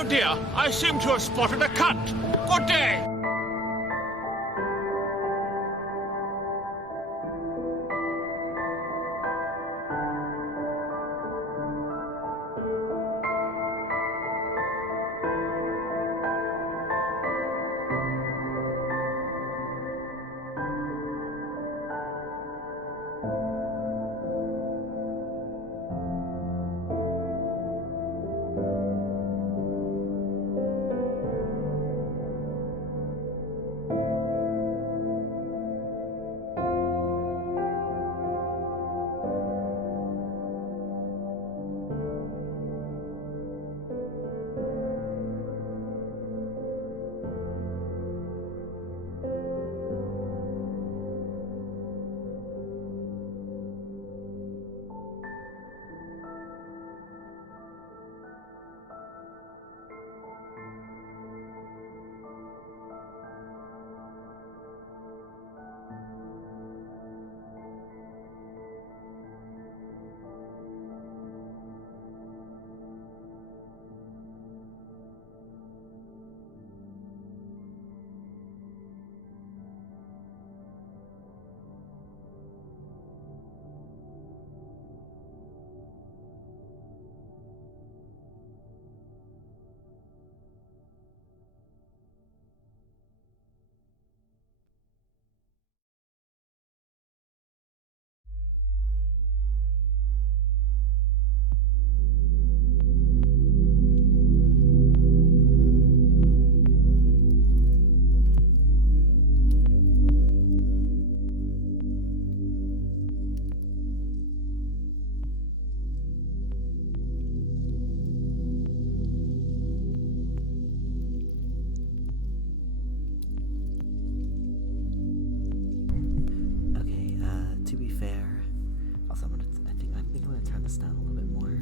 Oh dear, I seem to have spotted a cut. Good day. To be fair, also I think I'm gonna turn this down a little bit more.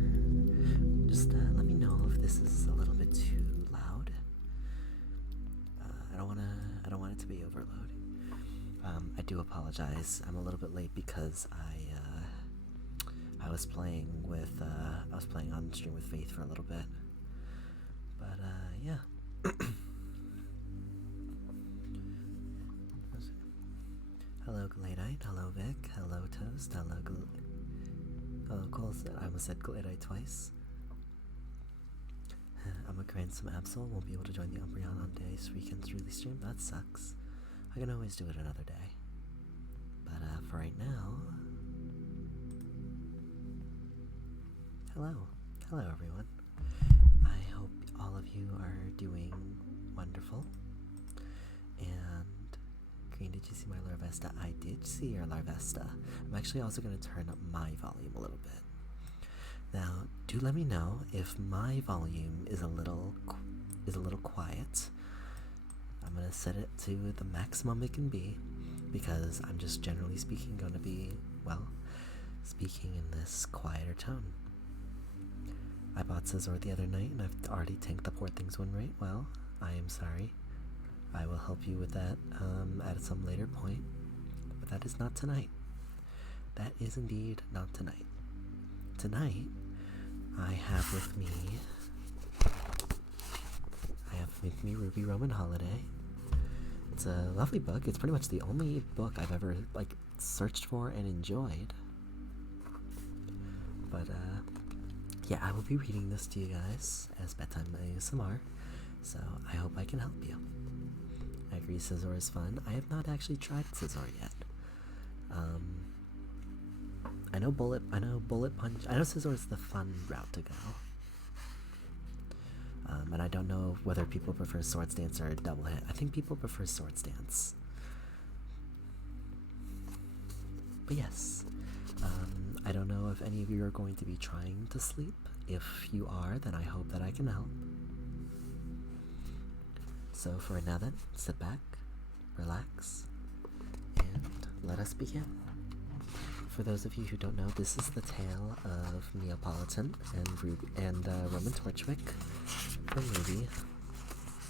Just let me know if this is a little bit too loud. I don't want it to be overload. I do apologize. I'm a little bit late because I was playing on stream with Faith for a little bit. But yeah. Hello Gladite, hello Vic, hello Toast, hello Coles. I almost said Gladite twice. I'm a Cransome Absol, won't be able to join the Umbreon on days weekends release stream. That sucks. I can always do it another day. But for right now, hello everyone. I hope all of you are doing wonderful. And Green, did you see my Larvesta? I did see your Larvesta. I'm actually also going to turn up my volume a little bit. Now, do let me know if my volume is a little quiet. I'm going to set it to the maximum it can be, because I'm just generally speaking going to be, well, speaking in this quieter tone. I bought Scizor the other night and I've already tanked the poor thing's win rate. Well, I am sorry. I will help you with that at some later point, but that is not tonight. That is indeed not tonight. Tonight, I have with me RWBY Roman Holiday. It's a lovely book. It's pretty much the only book I've ever searched for and enjoyed. But yeah, I will be reading this to you guys as bedtime ASMR, so I hope I can help you. I agree, Scizor is fun. I have not actually tried Scizor yet. I know Bullet Punch. I know Scizor is the fun route to go. And I don't know whether people prefer Swords Dance or Double Hit. I think people prefer Swords Dance. But yes, I don't know if any of you are going to be trying to sleep. If you are, then I hope that I can help. So for now then, sit back, relax, and let us begin. For those of you who don't know, this is the tale of Neapolitan and Roman Torchwick from RWBY.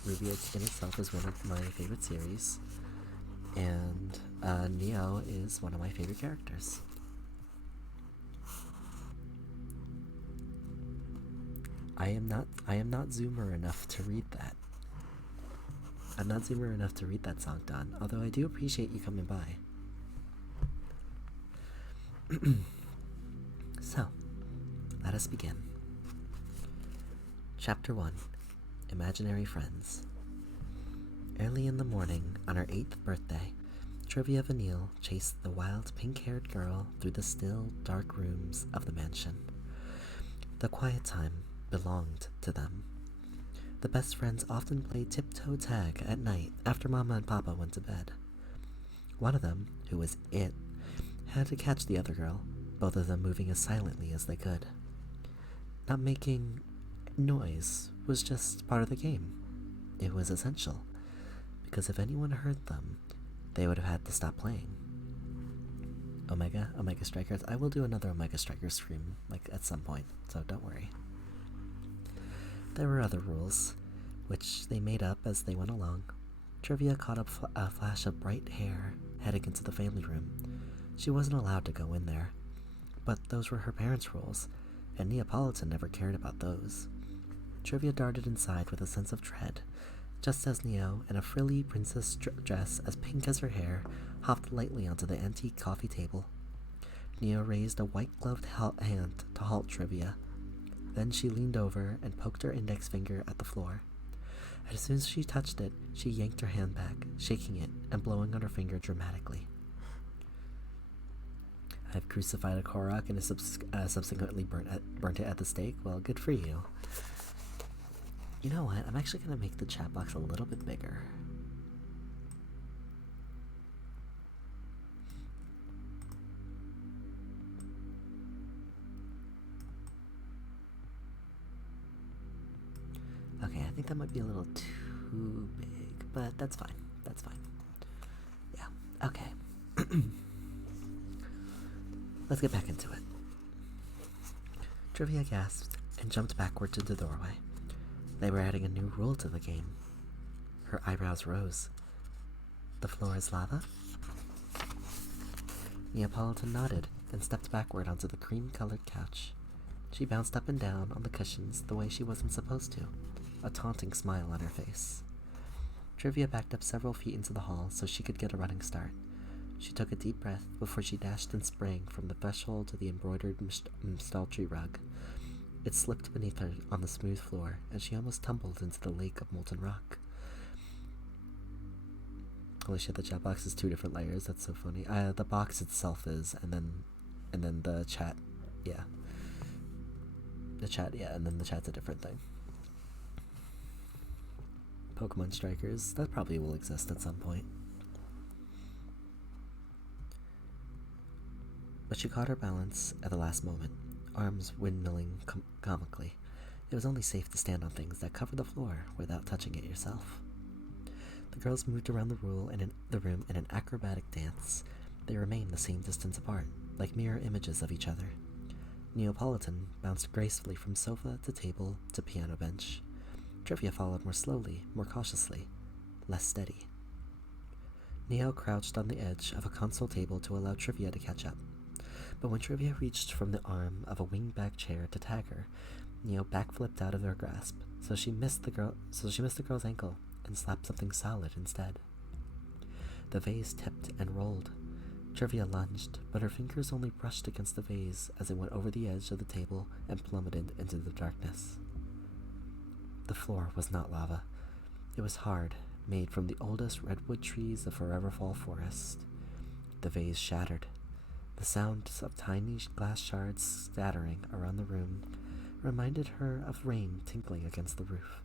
RWBY in itself is one of my favorite series, and Neo is one of my favorite characters. I am not Zoomer enough to read that. I'm not Zoomer enough to read that song, Don, although I do appreciate you coming by. So, let us begin. Chapter 1, Imaginary Friends. Early in the morning, on her 8th birthday, Trivia Vanille chased the wild pink-haired girl through the still, dark rooms of the mansion. The quiet time belonged to them. The best friends often played tiptoe tag at night after Mama and Papa went to bed. One of them, who was it, had to catch the other girl, both of them moving as silently as they could. Not making noise was just part of the game. It was essential, because if anyone heard them, they would have had to stop playing. Omega Strikers. I will do another Omega Strikers stream, at some point, so don't worry. There were other rules, which they made up as they went along. Trivia caught up a flash of bright hair heading into the family room. She wasn't allowed to go in there, but those were her parents' rules, and Neapolitan never cared about those. Trivia darted inside with a sense of dread, just as Neo, in a frilly princess dress as pink as her hair, hopped lightly onto the antique coffee table. Neo raised a white-gloved hand to halt Trivia. Then she leaned over and poked her index finger at the floor. As soon as she touched it, she yanked her hand back, shaking it and blowing on her finger dramatically. I've crucified a Korok and subsequently burnt it at the stake. Well, good for you. You know what? I'm actually going to make the chat box a little bit bigger. Okay, I think that might be a little too big, but that's fine. That's fine. Yeah, okay. Let's get back into it. Trivia gasped and jumped backward to the doorway. They were adding a new rule to the game. Her eyebrows rose. The floor is lava? Neapolitan nodded and stepped backward onto the cream-colored couch. She bounced up and down on the cushions the way she wasn't supposed to, a taunting smile on her face. Trivia backed up several feet into the hall so she could get a running start. She took a deep breath before she dashed and sprang from the threshold to the embroidered upholstery rug. It slipped beneath her on the smooth floor, and she almost tumbled into the lake of molten rock. Holy shit, the chat box is 2 different layers. That's so funny. The box itself is, and then the chat, yeah. The chat, yeah, and then the chat's a different thing. Pokemon Strikers, that probably will exist at some point. But she caught her balance at the last moment, arms windmilling comically. It was only safe to stand on things that covered the floor without touching it yourself. The girls moved around the room in an acrobatic dance. They remained the same distance apart, like mirror images of each other. Neapolitan bounced gracefully from sofa to table to piano bench. Trivia followed more slowly, more cautiously, less steady. Neo crouched on the edge of a console table to allow Trivia to catch up. But when Trivia reached from the arm of a wing-back chair to tag her, Neo backflipped out of her grasp, so she missed the girl's ankle and slapped something solid instead. The vase tipped and rolled. Trivia lunged, but her fingers only brushed against the vase as it went over the edge of the table and plummeted into the darkness. The floor was not lava. It was hard, made from the oldest redwood trees of Foreverfall Forest. The vase shattered. The sounds of tiny glass shards scattering around the room reminded her of rain tinkling against the roof.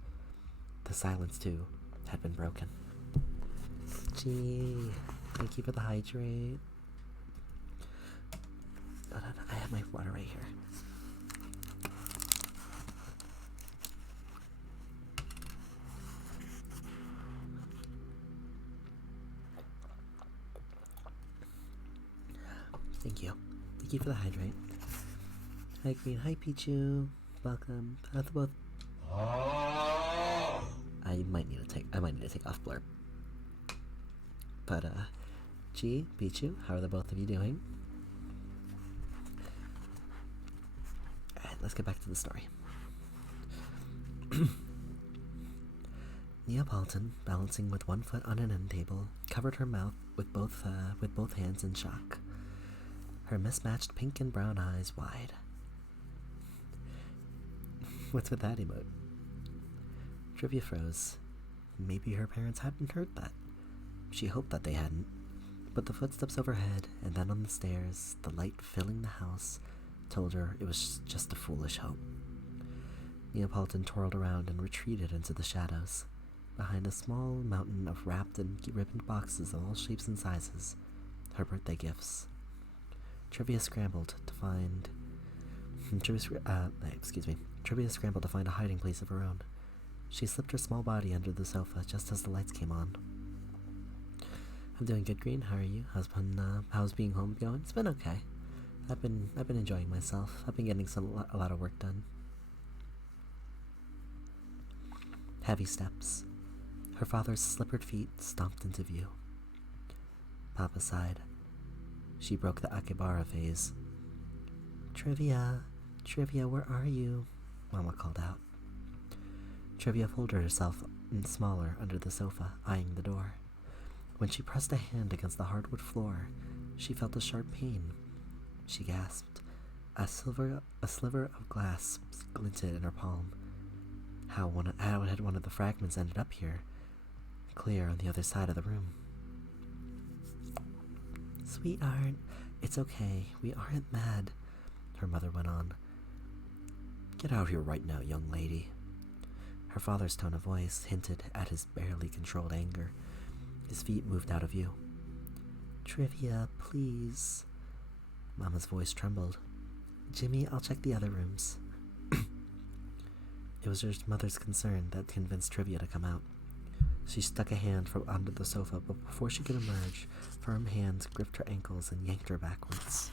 The silence, too, had been broken. Gee, thank you for the hydrate. Hold on, I have my water right here. Thank you. Thank you for the hydrate. Hi Green, hi Pichu. Welcome. How's the both? I might need to take off blurb. But G, Pichu, how are the both of you doing? Alright, let's get back to the story. Neapolitan, balancing with one foot on an end table, covered her mouth with both hands in shock, her mismatched pink and brown eyes wide. What's with that emote? Trivia froze. Maybe her parents hadn't heard that. She hoped that they hadn't. But the footsteps overhead, and then on the stairs, the light filling the house, told her it was just a foolish hope. Neapolitan twirled around and retreated into the shadows, behind a small mountain of wrapped and ribboned boxes of all shapes and sizes, her birthday gifts. Trivia scrambled to find a hiding place of her own. She slipped her small body under the sofa just as the lights came on. I'm doing good, Green. How are you? How's being home going? It's been okay. I've been enjoying myself. I've been getting a lot of work done. Heavy steps. Her father's slippered feet stomped into view. Papa sighed. She broke the Akebara phase. Trivia, where are you? Mama called out. Trivia folded herself smaller under the sofa, eyeing the door. When she pressed a hand against the hardwood floor, she felt a sharp pain. She gasped. A sliver of glass glinted in her palm. How had one of the fragments ended up here, clear on the other side of the room? Sweetheart, it's okay. We aren't mad, her mother went on. Get out here right now, young lady. Her father's tone of voice hinted at his barely controlled anger. His feet moved out of view. Trivia, please. Mama's voice trembled. Jimmy, I'll check the other rooms. It was her mother's concern that convinced Trivia to come out. She stuck a hand from under the sofa, but before she could emerge, firm hands gripped her ankles and yanked her backwards.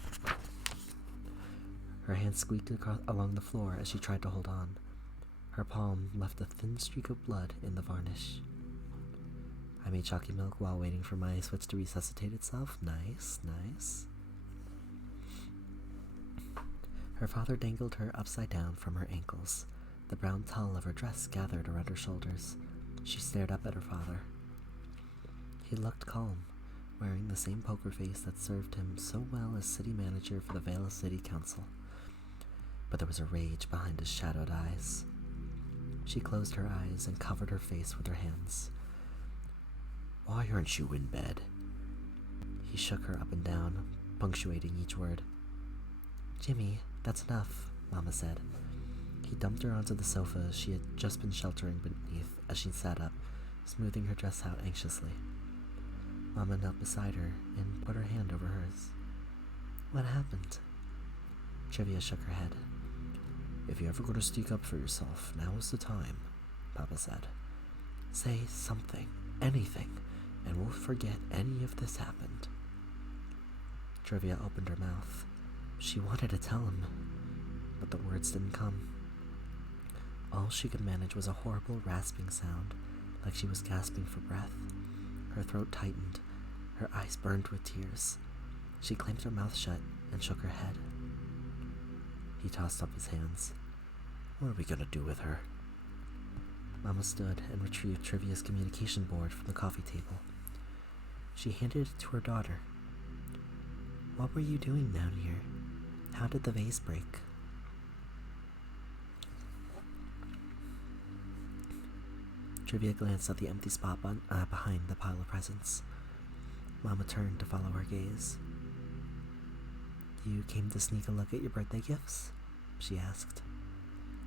Her hands squeaked along the floor as she tried to hold on. Her palm left a thin streak of blood in the varnish. I made chalky milk while waiting for my switch to resuscitate itself. Nice, nice. Her father dangled her upside down from her ankles. The brown tulle of her dress gathered around her shoulders. She stared up at her father. He looked calm, wearing the same poker face that served him so well as city manager for the Vale City Council. But there was a rage behind his shadowed eyes. She closed her eyes and covered her face with her hands. Why aren't you in bed? He shook her up and down, punctuating each word. Jimmy, that's enough, Mama said. He dumped her onto the sofa she had just been sheltering beneath as she sat up, smoothing her dress out anxiously. Mama knelt beside her and put her hand over hers. What happened? Trivia shook her head. If you're ever going to speak up for yourself, now is the time, Papa said. Say something, anything, and we'll forget any of this happened. Trivia opened her mouth. She wanted to tell him, but the words didn't come. All she could manage was a horrible rasping sound, like she was gasping for breath. Her throat tightened. Her eyes burned with tears. She clamped her mouth shut and shook her head. He tossed up his hands. What are we going to do with her? Mama stood and retrieved Trivia's communication board from the coffee table. She handed it to her daughter. What were you doing down here? How did the vase break? Trivia glanced at the empty spot behind the pile of presents. Mama turned to follow her gaze. You came to sneak a look at your birthday gifts? She asked.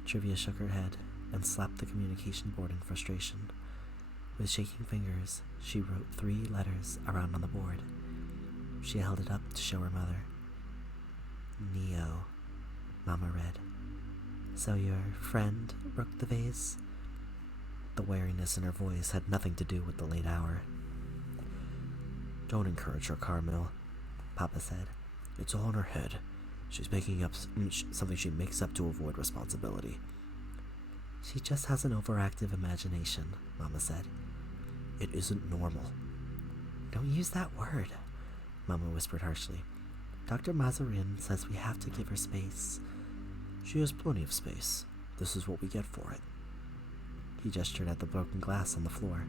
Trivia shook her head and slapped the communication board in frustration. With shaking fingers, she wrote 3 letters around on the board. She held it up to show her mother. Neo, Mama read. So your friend broke the vase? The wariness in her voice had nothing to do with the late hour. Don't encourage her, Carmel, Papa said. It's all in her head. She's making up something she makes up to avoid responsibility. She just has an overactive imagination, Mama said. It isn't normal. Don't use that word, Mama whispered harshly. Dr. Mazarin says we have to give her space. She has plenty of space. This is what we get for it. He gestured at the broken glass on the floor.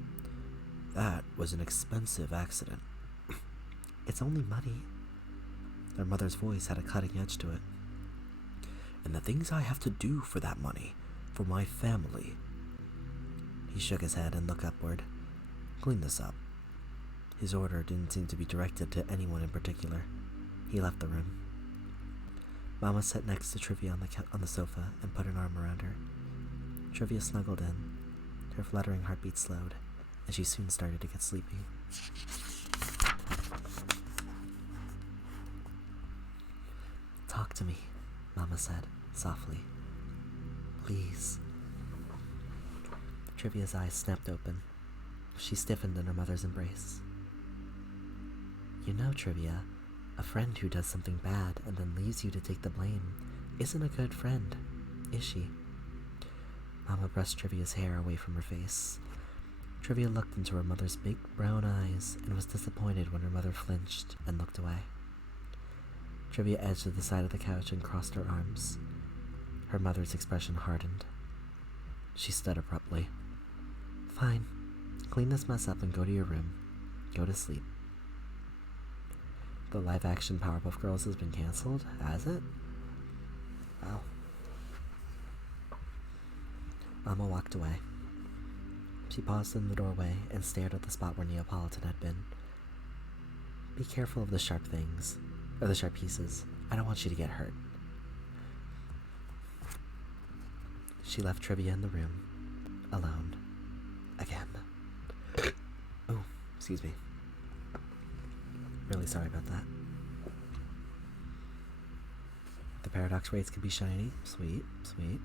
That was an expensive accident. It's only money. Their mother's voice had a cutting edge to it. And the things I have to do for that money, for my family. He shook his head and looked upward. Clean this up. His order didn't seem to be directed to anyone in particular. He left the room. Mama sat next to Trivia on the sofa and put an arm around her. Trivia snuggled in. Her fluttering heartbeat slowed, and she soon started to get sleepy. Talk to me, Mama said, softly. Please. Trivia's eyes snapped open. She stiffened in her mother's embrace. You know, Trivia, a friend who does something bad and then leaves you to take the blame isn't a good friend, is she? Mama brushed Trivia's hair away from her face. Trivia looked into her mother's big brown eyes and was disappointed when her mother flinched and looked away. Trivia edged to the side of the couch and crossed her arms. Her mother's expression hardened. She stood abruptly. Fine. Clean this mess up and go to your room. Go to sleep. The live-action Powerpuff Girls has been canceled, has it? Wow. Mama walked away. She paused in the doorway and stared at the spot where Neapolitan had been. Be careful of the sharp things, or the sharp pieces. I don't want you to get hurt. She left Trivia in the room, alone, again. Oh, excuse me. Really sorry about that. The paradox rays can be shiny. Sweet, sweet.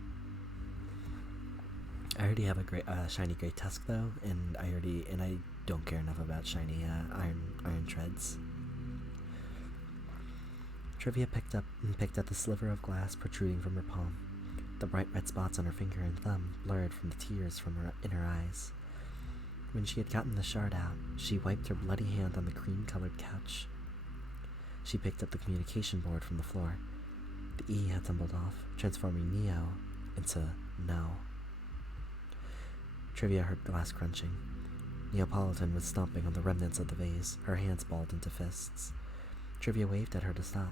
I already have a great shiny gray tusk though, and I don't care enough about shiny iron treads. Trivia picked at the sliver of glass protruding from her palm. The bright red spots on her finger and thumb blurred from the tears in her eyes. When she had gotten the shard out, she wiped her bloody hand on the cream-colored couch. She picked up the communication board from the floor. The E had tumbled off, transforming Neo into No. Trivia heard glass crunching. Neapolitan was stomping on the remnants of the vase, her hands balled into fists. Trivia waved at her to stop.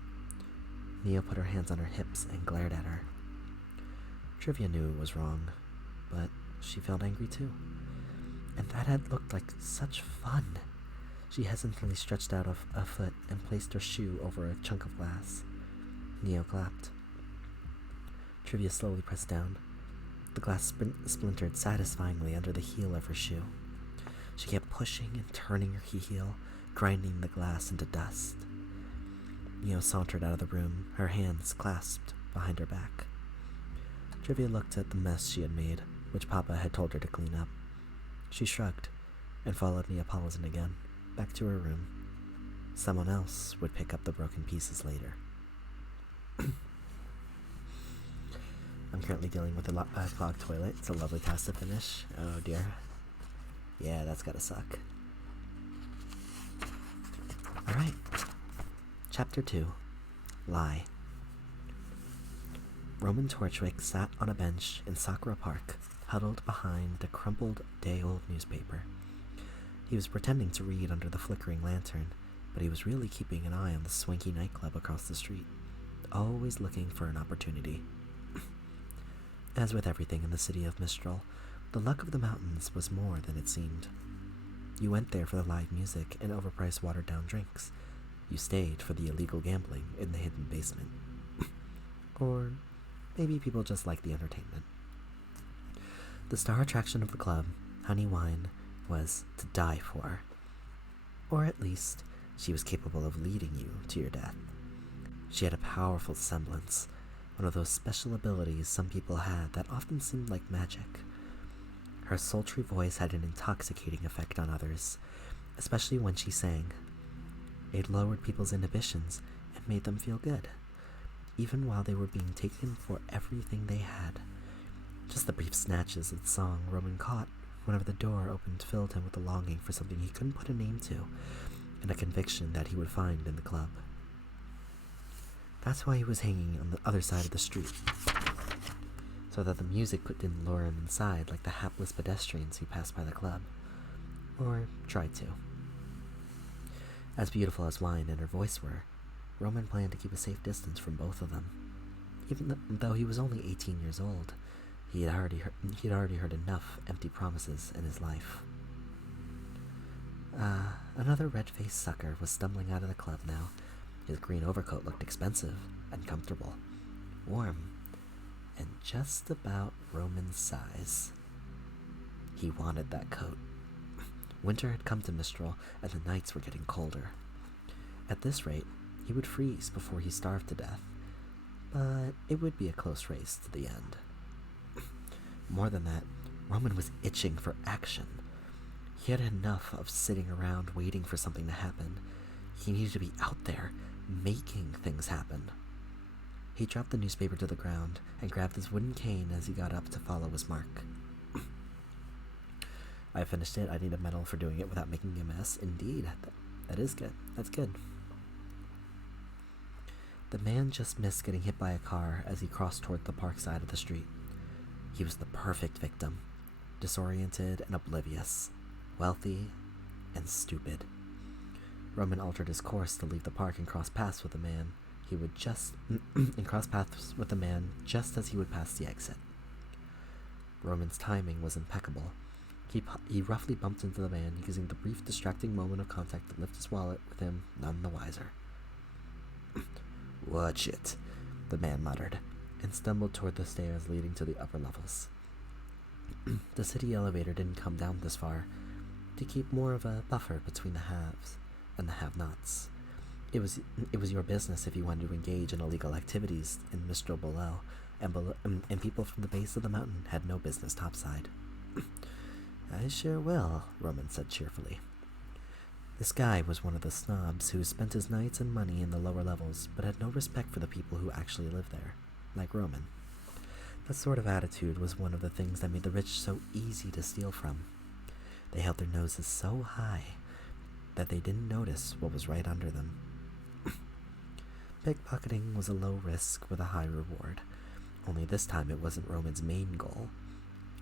Neo put her hands on her hips and glared at her. Trivia knew it was wrong, but she felt angry too. And that had looked like such fun. She hesitantly stretched out a foot and placed her shoe over a chunk of glass. Neo clapped. Trivia slowly pressed down. The glass splintered satisfyingly under the heel of her shoe. She kept pushing and turning her heel, grinding the glass into dust. Neo sauntered out of the room, her hands clasped behind her back. Trivia looked at the mess she had made, which Papa had told her to clean up. She shrugged and followed Neapolitan again, back to her room. Someone else would pick up the broken pieces later. I'm currently dealing with a clogged toilet. It's a lovely task to finish. Oh dear. Yeah, that's gotta suck. Alright. Chapter 2. Lie. Roman Torchwick sat on a bench in Sakura Park, huddled behind a crumpled day-old newspaper. He was pretending to read under the flickering lantern, but he was really keeping an eye on the swanky nightclub across the street, always looking for an opportunity. As with everything in the city of Mistral, the luck of the mountains was more than it seemed. You went there for the live music and overpriced watered-down drinks. You stayed for the illegal gambling in the hidden basement. Or maybe people just liked the entertainment. The star attraction of the club, Honey Wine, was to die for. Or at least, she was capable of leading you to your death. She had a powerful semblance, one of those special abilities some people had that often seemed like magic. Her sultry voice had an intoxicating effect on others, especially when she sang. It lowered people's inhibitions and made them feel good, even while they were being taken for everything they had. Just the brief snatches of the song Roman caught whenever the door opened filled him with a longing for something he couldn't put a name to, and a conviction that he would find in the club. That's why he was hanging on the other side of the street, so that the music didn't lure him inside like the hapless pedestrians who passed by the club. Or tried to. As beautiful as wine and her voice were, Roman planned to keep a safe distance from both of them. Even though he was only 18 years old, he had already heard enough empty promises in his life. Another red-faced sucker was stumbling out of the club now. His green overcoat looked expensive and comfortable, warm, and just about Roman's size. He wanted that coat. Winter had come to Mistral, and the nights were getting colder. At this rate, he would freeze before he starved to death, but it would be a close race to the end. More than that, Roman was itching for action. He had enough of sitting around waiting for something to happen. He needed to be out there, making things happen. He dropped the newspaper to the ground and grabbed his wooden cane as he got up to follow his mark. I finished it. I need a medal for doing it without making a mess. Indeed. That is good. That's good. The man just missed getting hit by a car as he crossed toward the park side of the street. He was the perfect victim. Disoriented and oblivious. Wealthy and stupid. Roman altered his course to leave the park and cross paths with the man. He would just as he would pass the exit. Roman's timing was impeccable. He roughly bumped into the man, using the brief distracting moment of contact to lift his wallet with him, none the wiser. "Watch it," the man muttered, and stumbled toward the stairs leading to the upper levels. The city elevator didn't come down this far, to keep more of a buffer between the haves and the have-nots. It was your business if you wanted to engage in illegal activities in Mistral below, and people from the base of the mountain had no business topside. "I sure will," Roman said cheerfully. This guy was one of the snobs who spent his nights and money in the lower levels, but had no respect for the people who actually lived there, like Roman. That sort of attitude was one of the things that made the rich so easy to steal from. They held their noses so high that they didn't notice what was right under them. Pickpocketing was a low risk with a high reward, only this time it wasn't Roman's main goal.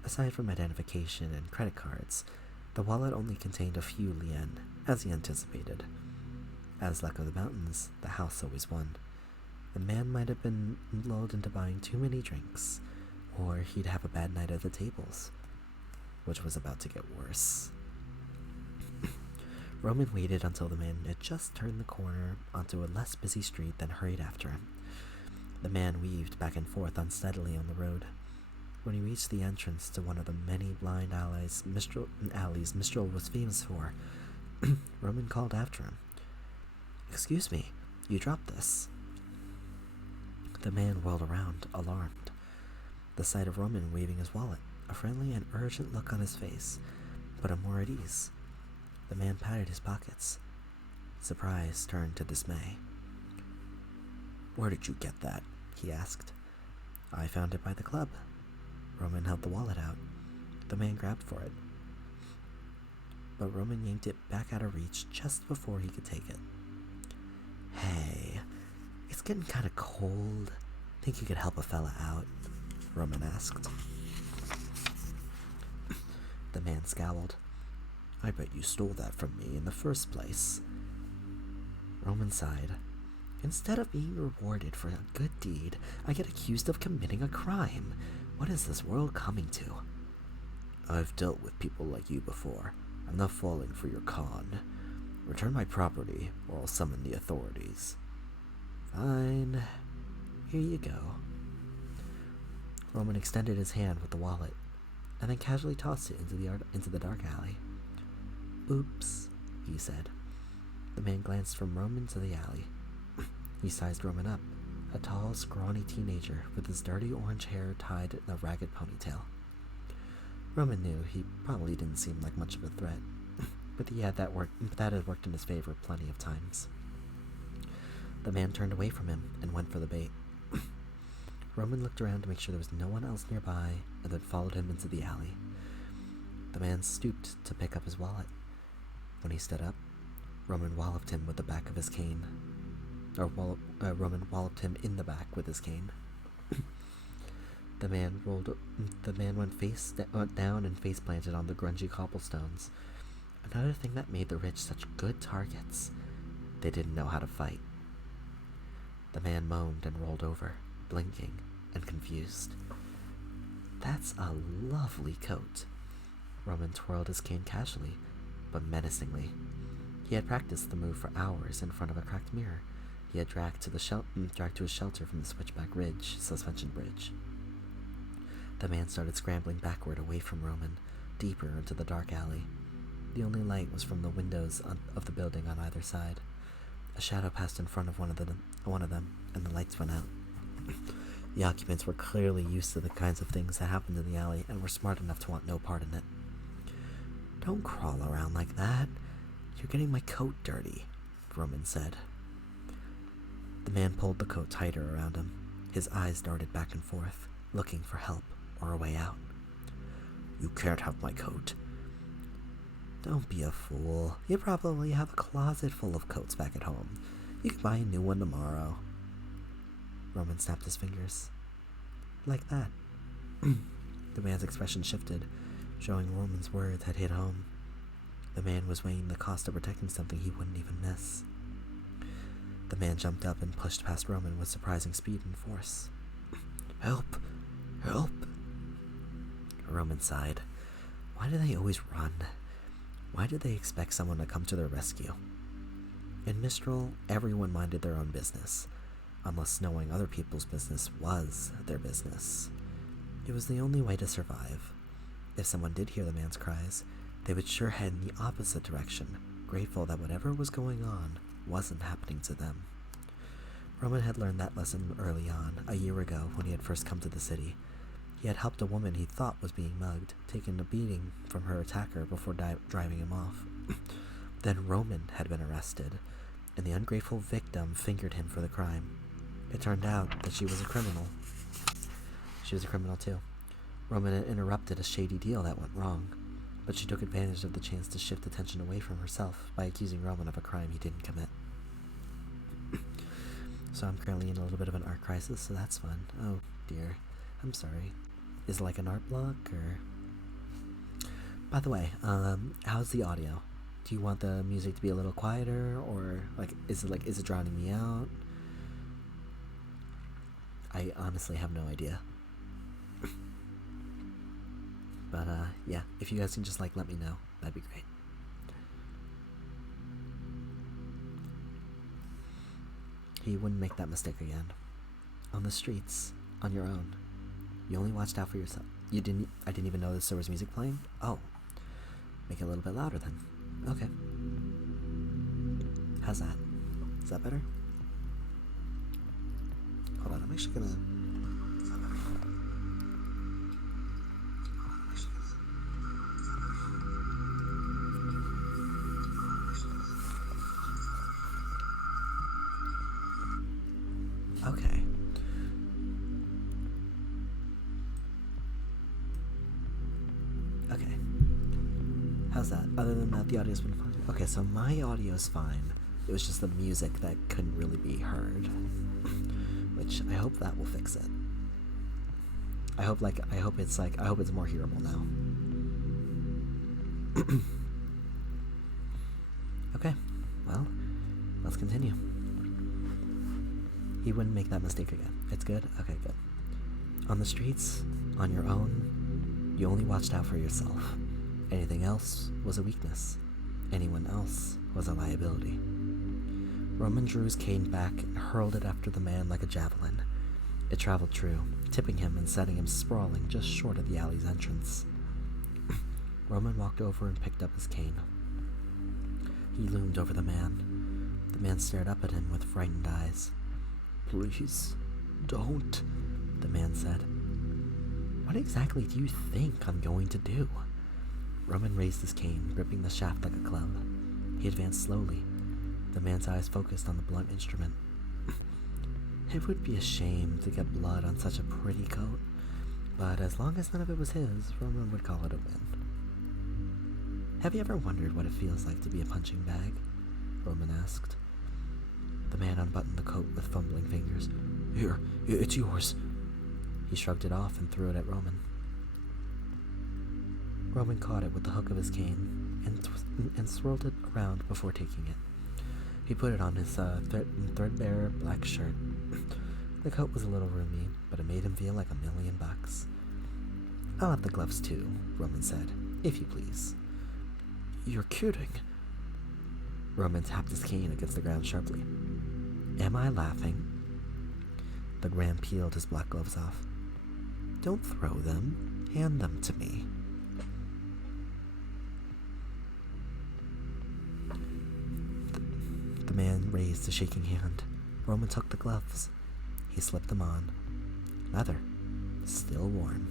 Aside from identification and credit cards, the wallet only contained a few lien, as he anticipated. As luck of the mountains, the house always won. The man might have been lulled into buying too many drinks, or he'd have a bad night at the tables, which was about to get worse. Roman waited until the man had just turned the corner onto a less busy street, then hurried after him. The man weaved back and forth unsteadily on the road. When he reached the entrance to one of the many blind alleys Mistral was famous for, Roman called after him. "Excuse me, you dropped this." The man whirled around, alarmed. The sight of Roman waving his wallet, a friendly and urgent look on his face, put him more at ease. The man patted his pockets. Surprise turned to dismay. "Where did you get that?" he asked. "I found it by the club." Roman held the wallet out. The man grabbed for it, but Roman yanked it back out of reach just before he could take it. "Hey, it's getting kind of cold. Think you could help a fella out?" Roman asked. The man scowled. "I bet you stole that from me in the first place." Roman sighed. "Instead of being rewarded for a good deed, I get accused of committing a crime. What is this world coming to?" "I've dealt with people like you before. I'm not falling for your con. Return my property, or I'll summon the authorities." "Fine. Here you go." Roman extended his hand with the wallet, and then casually tossed it into the dark alley. "Oops," he said. The man glanced from Roman to the alley. He sized Roman up, a tall, scrawny teenager with his dirty orange hair tied in a ragged ponytail. Roman knew he probably didn't seem like much of a threat, but that had worked in his favor plenty of times. The man turned away from him and went for the bait. Roman looked around to make sure there was no one else nearby, and then followed him into the alley. The man stooped to pick up his wallet. When he stood up, Roman walloped him with the back of his cane. Roman walloped him in the back with his cane. The man went down and face planted on the grungy cobblestones. Another thing that made the rich such good targets. They didn't know how to fight. The man moaned and rolled over, blinking and confused. That's a lovely coat. Roman twirled his cane casually, but menacingly. He had practiced the move for hours in front of a cracked mirror he had dragged to his shelter from the Switchback Ridge suspension bridge. The man started scrambling backward away from Roman, deeper into the dark alley. The only light was from the windows of the building on either side. A shadow passed in front of one of them, and the lights went out. The occupants were clearly used to the kinds of things that happened in the alley and were smart enough to want no part in it. "Don't crawl around like that. You're getting my coat dirty," Roman said. The man pulled the coat tighter around him. His eyes darted back and forth, looking for help or a way out. "You can't have my coat." "Don't be a fool. You probably have a closet full of coats back at home. You can buy a new one tomorrow." Roman snapped his fingers. "Like that." The man's expression shifted, showing Roman's words had hit home. The man was weighing the cost of protecting something he wouldn't even miss. The man jumped up and pushed past Roman with surprising speed and force. "Help! Help!" Roman sighed. Why do they always run? Why do they expect someone to come to their rescue? In Mistral, everyone minded their own business, unless knowing other people's business was their business. It was the only way to survive. If someone did hear the man's cries, they would sure head in the opposite direction, grateful that whatever was going on wasn't happening to them. Roman had learned that lesson early on, a year ago when he had first come to the city. He had helped a woman he thought was being mugged, taken a beating from her attacker before driving him off. Then Roman had been arrested, and the ungrateful victim fingered him for the crime. It turned out that she was a criminal. She was a criminal too. Roman had interrupted a shady deal that went wrong, but she took advantage of the chance to shift attention away from herself by accusing Roman of a crime he didn't commit. So I'm currently in a little bit of an art crisis, so that's fun. Oh dear, I'm sorry. Is it like an art block, or... By the way, how's the audio? Do you want the music to be a little quieter, or is it drowning me out? I honestly have no idea. But yeah, if you guys can just let me know, that'd be great. He wouldn't make that mistake again. On the streets, on your own. You only watched out for yourself. I didn't even notice there was music playing? Oh. Make it a little bit louder then. Okay. How's that? Is that better? Hold on, I'm actually gonna... Okay. Okay. How's that? Other than that, the audio's been fine. Okay, so my audio's fine. It was just the music that couldn't really be heard. Which I hope that will fix it. I hope it's more hearable now. Okay, well, let's continue. He wouldn't make that mistake again. It's good? Okay, good. On the streets, on your own, you only watched out for yourself. Anything else was a weakness. Anyone else was a liability. Roman drew his cane back and hurled it after the man like a javelin. It traveled true, tipping him and setting him sprawling just short of the alley's entrance. Roman walked over and picked up his cane. He loomed over the man. The man stared up at him with frightened eyes. "Please, don't," the man said. "What exactly do you think I'm going to do?" Roman raised his cane, gripping the shaft like a club. He advanced slowly. The man's eyes focused on the blunt instrument. It would be a shame to get blood on such a pretty coat, but as long as none of it was his, Roman would call it a win. "Have you ever wondered what it feels like to be a punching bag?" Roman asked. The man unbuttoned the coat with fumbling fingers. "Here, it's yours." He shrugged it off and threw it at Roman. Roman caught it with the hook of his cane and swirled it around before taking it. He put it on his threadbare black shirt. The coat was a little roomy, but it made him feel like $1,000,000. "I'll have the gloves too," Roman said, "if you please." "You're kidding." Roman tapped his cane against the ground sharply. "Am I laughing?" The man peeled his black gloves off. "Don't throw them. Hand them to me." The man raised a shaking hand. Roman took the gloves. He slipped them on. Leather. Still warm.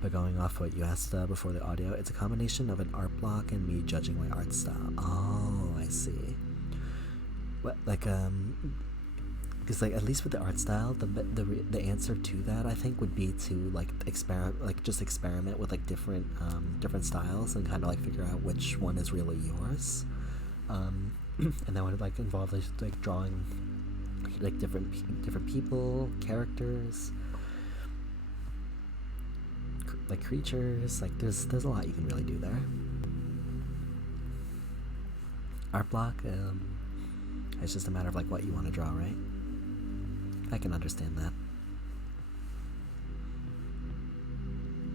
But going off what you asked before the audio, it's a combination of an art block and me judging my art style. Oh, I see. What, because at least with the art style, the answer to that I think would be to experiment with different styles and kind of figure out which one is really yours, and that would involve drawing different people, characters, creatures. There's a lot you can really do there. Art block, it's just a matter of what you want to draw, right? I can understand that.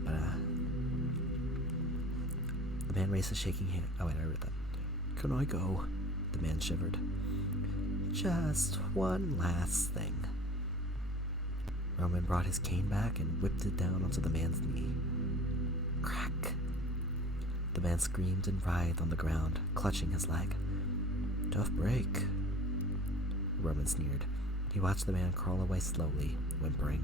But the man raised a shaking hand. Oh wait, I read that. "Can I go?" The man shivered. "Just one last thing." Roman brought his cane back and whipped it down onto the man's knee. Crack! The man screamed and writhed on the ground, clutching his leg. "Tough break." Roman sneered. He watched the man crawl away slowly, whimpering.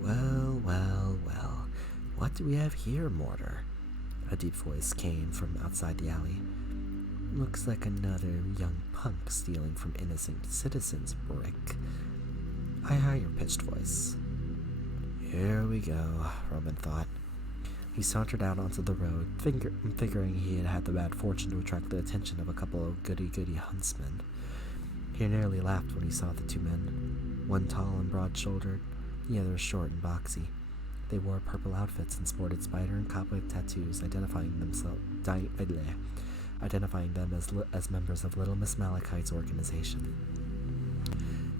Well, well, well. What do we have here, Mortar?" A deep voice came from outside the alley. "Looks like another young punk stealing from innocent citizens, Brick." A higher pitched voice. Here we go, Roman thought. He sauntered out onto the road, figuring he had had the bad fortune to attract the attention of a couple of goody-goody huntsmen. He nearly laughed when he saw the two men, one tall and broad-shouldered, the other short and boxy. They wore purple outfits and sported spider and cobweb tattoos, identifying them as members of Little Miss Malachite's organization.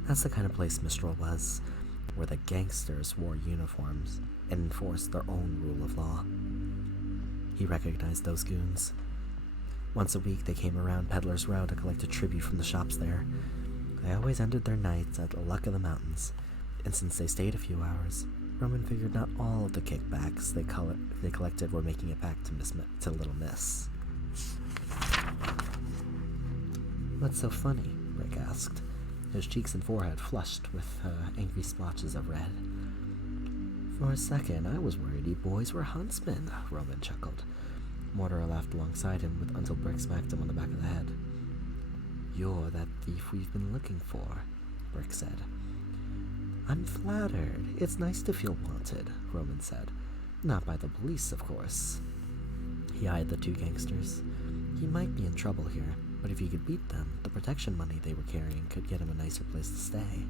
That's the kind of place Mistral was, where the gangsters wore uniforms and enforced their own rule of law. He recognized those goons. Once a week they came around Peddler's Row to collect a tribute from the shops there. They always ended their nights at the Luck of the Mountains, and since they stayed a few hours, Roman figured not all of the kickbacks they collected were making it back to Little Miss. What's so funny? Rick asked. His cheeks and forehead flushed with angry splotches of red. For a second, I was worried you boys were huntsmen, Roman chuckled. Mortimer laughed alongside him until Brick smacked him on the back of the head. You're that thief we've been looking for, Brick said. I'm flattered. It's nice to feel wanted, Roman said. Not by the police, of course. He eyed the two gangsters. He might be in trouble here, but if he could beat them, the protection money they were carrying could get him a nicer place to stay.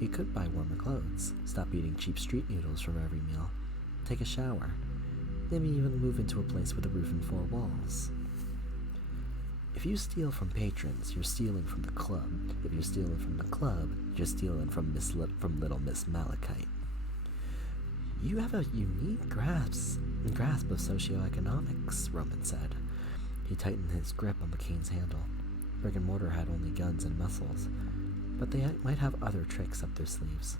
He could buy warmer clothes, stop eating cheap street noodles from every meal, take a shower, maybe even move into a place with a roof and four walls. If you steal from patrons, you're stealing from the club. If you're stealing from the club, you're stealing from Little Miss Malachite. You have a unique grasp of socioeconomics, Roman said. He tightened his grip on the cane's handle. Brick and Mortar had only guns and muscles, but they might have other tricks up their sleeves.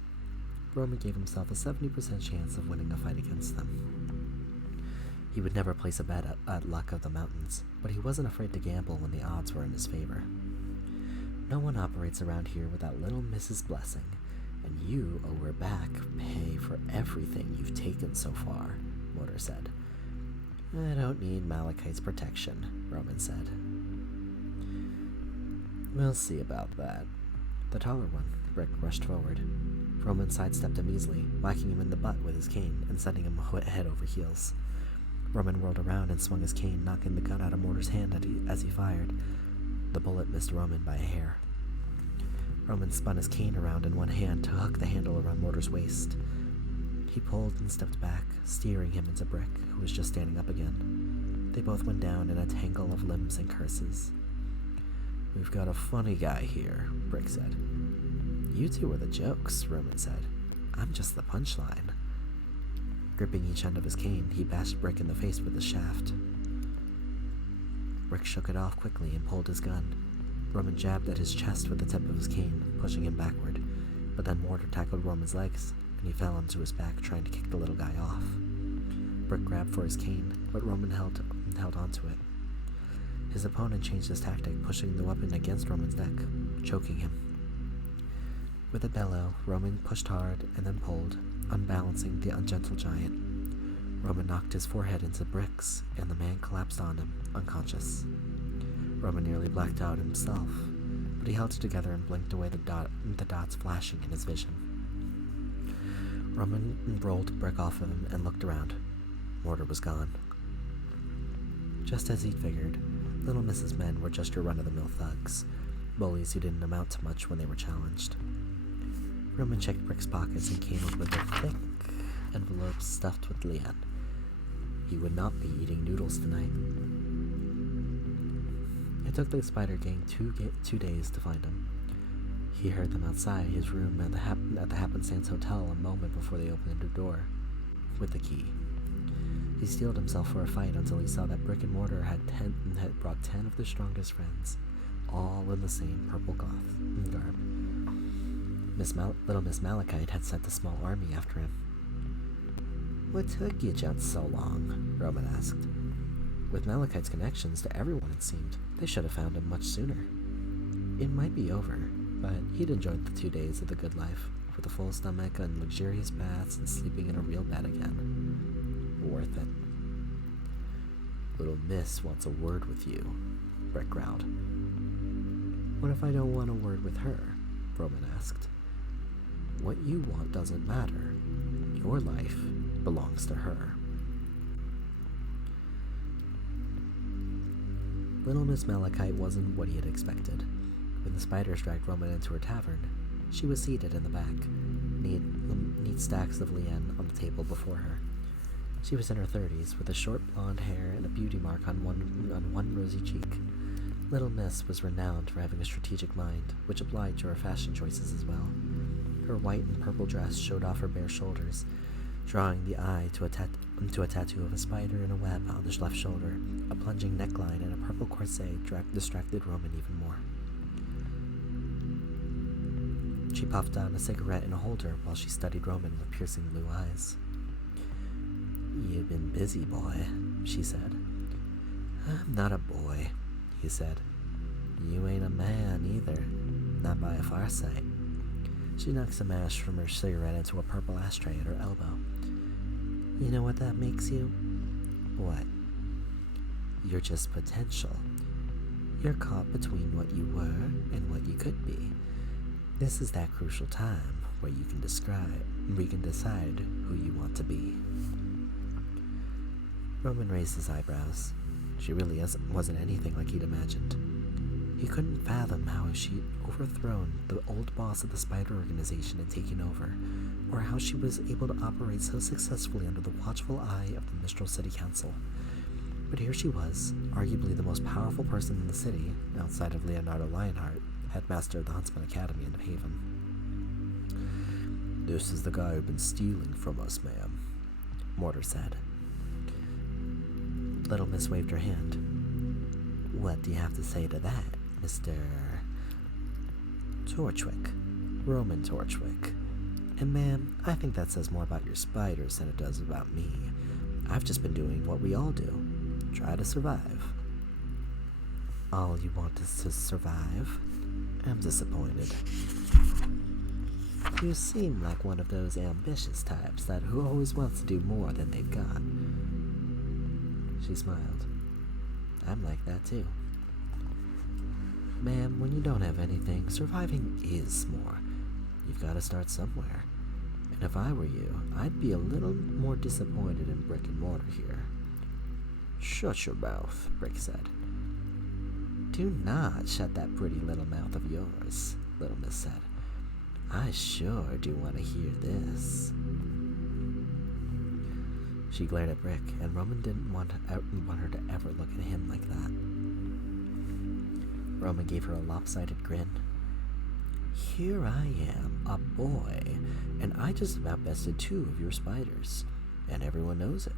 Roman gave himself a 70% chance of winning a fight against them. He would never place a bet at Luck of the Mountains, but he wasn't afraid to gamble when the odds were in his favor. No one operates around here without Little Miss's blessing, and you owe her back pay for everything you've taken so far, Mortar said. I don't need Malachite's protection, Roman said. We'll see about that. The taller one, Brick, rushed forward. Roman sidestepped him easily, whacking him in the butt with his cane and sending him head over heels. Roman whirled around and swung his cane, knocking the gun out of Mortar's hand as he fired. The bullet missed Roman by a hair. Roman spun his cane around in one hand to hook the handle around Mortar's waist. He pulled and stepped back, steering him into Brick, who was just standing up again. They both went down in a tangle of limbs and curses. "We've got a funny guy here," Brick said. "You two are the jokes," Roman said. "I'm just the punchline." Gripping each end of his cane, he bashed Brick in the face with his shaft. Brick shook it off quickly and pulled his gun. Roman jabbed at his chest with the tip of his cane, pushing him backward, but then Mortar tackled Roman's legs, and he fell onto his back trying to kick the little guy off. Brick grabbed for his cane, but Roman held onto it. His opponent changed his tactic, pushing the weapon against Roman's neck, choking him. With a bellow, Roman pushed hard and then pulled, unbalancing the ungentle giant. Roman knocked his forehead into Brick's, and the man collapsed on him, unconscious. Roman nearly blacked out himself, but he held it together and blinked away the dots flashing in his vision. Roman rolled Brick off of him and looked around. Mortar was gone. Just as he'd figured, Little Mrs. Men were just your run-of-the-mill thugs, bullies who didn't amount to much when they were challenged. Roman checked Brick's pockets and came up with a thick envelope stuffed with lian. He would not be eating noodles tonight. It took the Spider Gang 2 days to find him. He heard them outside his room at the Happenstance Hotel a moment before they opened the door with the key. He steeled himself for a fight until he saw that Brick and Mortar had brought 10 of their strongest friends, all in the same purple garb. Little Miss Malachite had sent a small army after him. "What took you gents so long?" Roman asked. With Malachite's connections to everyone, it seemed, they should have found him much sooner. It might be over, but he'd enjoyed the 2 days of the good life, with a full stomach and luxurious baths and sleeping in a real bed again. Worth it. "Little Miss wants a word with you," Brick growled. "What if I don't want a word with her?" Roman asked. "What you want doesn't matter. Your life belongs to her." Little Miss Malachite wasn't what he had expected. When the spiders dragged Roman into her tavern, she was seated in the back, neat stacks of lian on the table before her. She was in her 30s, with a short blonde hair and a beauty mark on one rosy cheek. Little Miss was renowned for having a strategic mind, which applied to her fashion choices as well. Her white and purple dress showed off her bare shoulders, drawing the eye to a tattoo of a spider in a web on the left shoulder. A plunging neckline and a purple corset distracted Roman even more. She puffed on a cigarette in a holder while she studied Roman with piercing blue eyes. "You've been busy, boy," she said. "I'm not a boy," he said. "You ain't a man either, not by a far sight." She knocked some ash from her cigarette into a purple ashtray at her elbow. "You know what that makes you?" "What?" "You're just potential. You're caught between what you were and what you could be. This is that crucial time where you can decide who you want to be." Roman raised his eyebrows. She really wasn't anything like he'd imagined. He couldn't fathom how she'd overthrown the old boss of the Spider Organization and taken over, or how she was able to operate so successfully under the watchful eye of the Mistral City Council. But here she was, arguably the most powerful person in the city, outside of Leonardo Lionheart, headmaster of the Huntsman Academy in Haven. "This is the guy who's been stealing from us, ma'am," Mortar said. Little Miss waved her hand. "What do you have to say to that, Mr. Torchwick? Roman Torchwick. And ma'am, I think that says more about your spiders than it does about me. I've just been doing what we all do. Try to survive." "All you want is to survive?" "I'm disappointed. You seem like one of those ambitious types who always wants to do more than they've got." She smiled. "I'm like that too." "Ma'am, when you don't have anything, surviving is more. You've got to start somewhere. And if I were you, I'd be a little more disappointed in Brick and Mortar here." "Shut your mouth," Brick said. "Do not shut that pretty little mouth of yours," Little Miss said. I sure do want to hear this. She glared at Brick, and Roman didn't want her to ever look at him like that. Roman gave her a lopsided grin. Here I am, a boy, and I just about bested 2 of your spiders, and everyone knows it.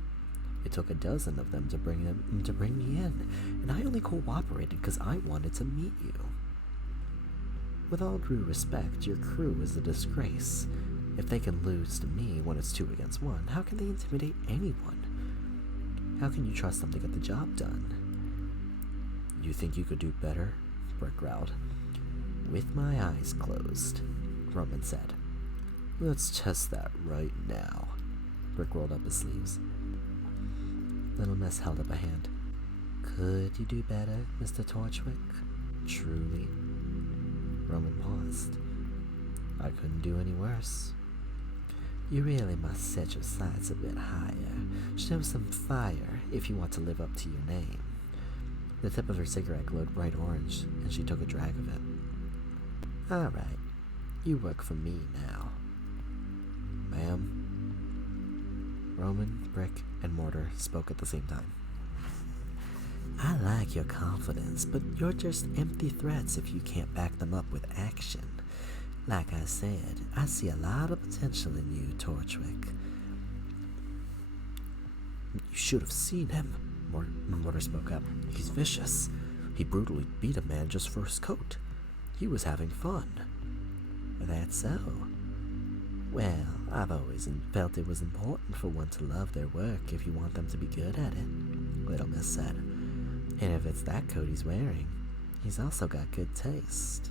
It took a dozen of them to bring me in, and I only cooperated because I wanted to meet you. With all due respect, your crew is a disgrace. If they can lose to me when it's 2 against 1, how can they intimidate anyone? How can you trust them to get the job done? You think you could do better? Brick growled. With my eyes closed, Roman said. Let's test that right now. Brick rolled up his sleeves. Little Miss held up a hand. Could you do better, Mr. Torchwick? Truly? Roman paused. I couldn't do any worse. You really must set your sights a bit higher. Show some fire if you want to live up to your name. The tip of her cigarette glowed bright orange, and she took a drag of it. All right, you work for me now. Ma'am? Roman, Brick, and Mortar spoke at the same time. I like your confidence, but you're just empty threats if you can't back them up with action. Like I said, I see a lot of potential in you, Torchwick. You should have seen him, Mortar spoke up. He's vicious. He brutally beat a man just for his coat. He was having fun. That's so. Well, I've always felt it was important for one to love their work if you want them to be good at it, Little Miss said. And if it's that coat he's wearing, he's also got good taste.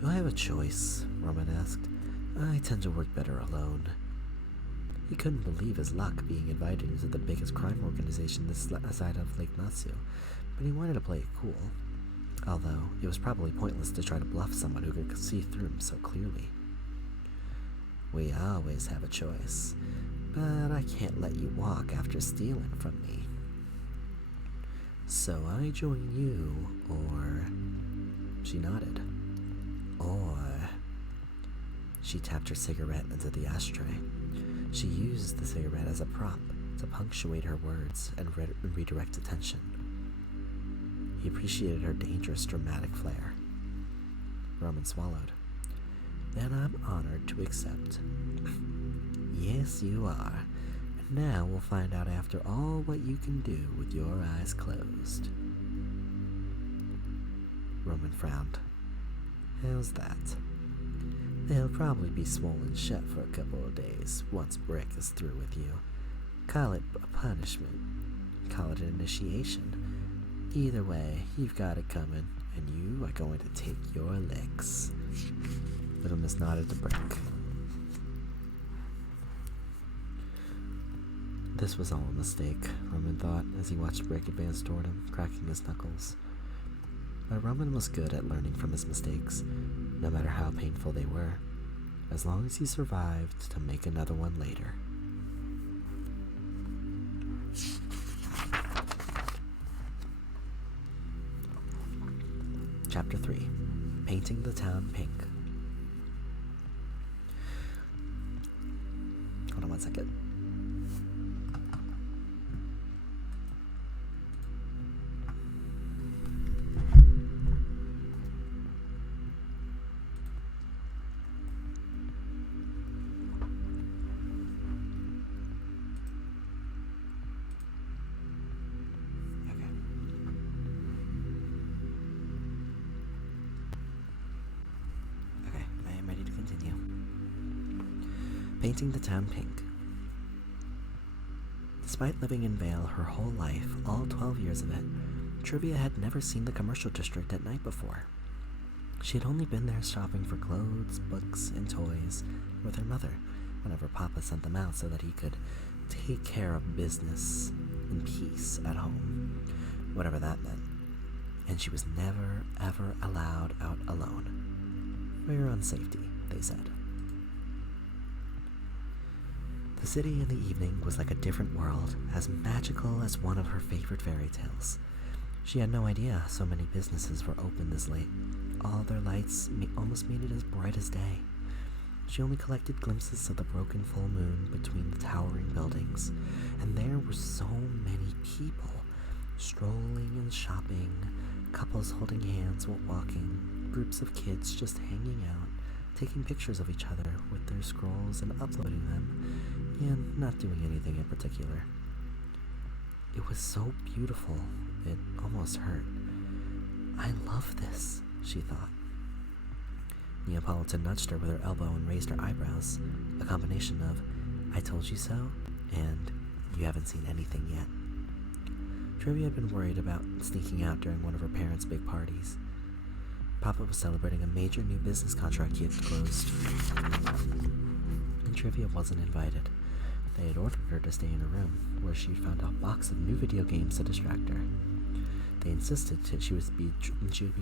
Do I have a choice? Roman asked. I tend to work better alone. He couldn't believe his luck being invited into the biggest crime organization this side of Lake Matsu, but he wanted to play it cool. Although, it was probably pointless to try to bluff someone who could see through him so clearly. We always have a choice, but I can't let you walk after stealing from me. So I join you, or... She nodded. Or... She tapped her cigarette into the ashtray. She used the cigarette as a prop to punctuate her words and redirect attention. He appreciated her dangerous, dramatic flair. Roman swallowed. Then I'm honored to accept. Yes, you are. And now we'll find out after all what you can do with your eyes closed. Roman frowned. How's that? They'll probably be swollen shut for a couple of days once Brick is through with you. Call it a punishment. Call it an initiation. Either way, you've got it coming, and you are going to take your licks. Little Miss nodded to Brick. This was all a mistake, Roman thought, as he watched Brick advance toward him, cracking his knuckles. But Roman was good at learning from his mistakes, no matter how painful they were, as long as he survived to make another one later. Chapter 3. Painting the Town Pink. Hold on one second. Painting the town pink. Despite living in Vale her whole life, all 12 years of it, Trivia had never seen the commercial district at night before. She had only been there shopping for clothes, books, and toys with her mother whenever Papa sent them out so that he could take care of business in peace at home, whatever that meant. And she was never, ever allowed out alone. For your own safety, they said. The city in the evening was like a different world, as magical as one of her favorite fairy tales. She had no idea so many businesses were open this late. All their lights almost made it as bright as day. She only collected glimpses of the broken full moon between the towering buildings, and there were so many people, strolling and shopping, couples holding hands while walking, groups of kids just hanging out, taking pictures of each other with their scrolls and uploading them, and not doing anything in particular. It was so beautiful, it almost hurt. I love this, she thought. Neapolitan nudged her with her elbow and raised her eyebrows, a combination of, I told you so, and you haven't seen anything yet. Trivia had been worried about sneaking out during one of her parents' big parties. Papa was celebrating a major new business contract he had closed, and Trivia wasn't invited. They had ordered her to stay in a room where she'd found a box of new video games to distract her. They insisted that she would be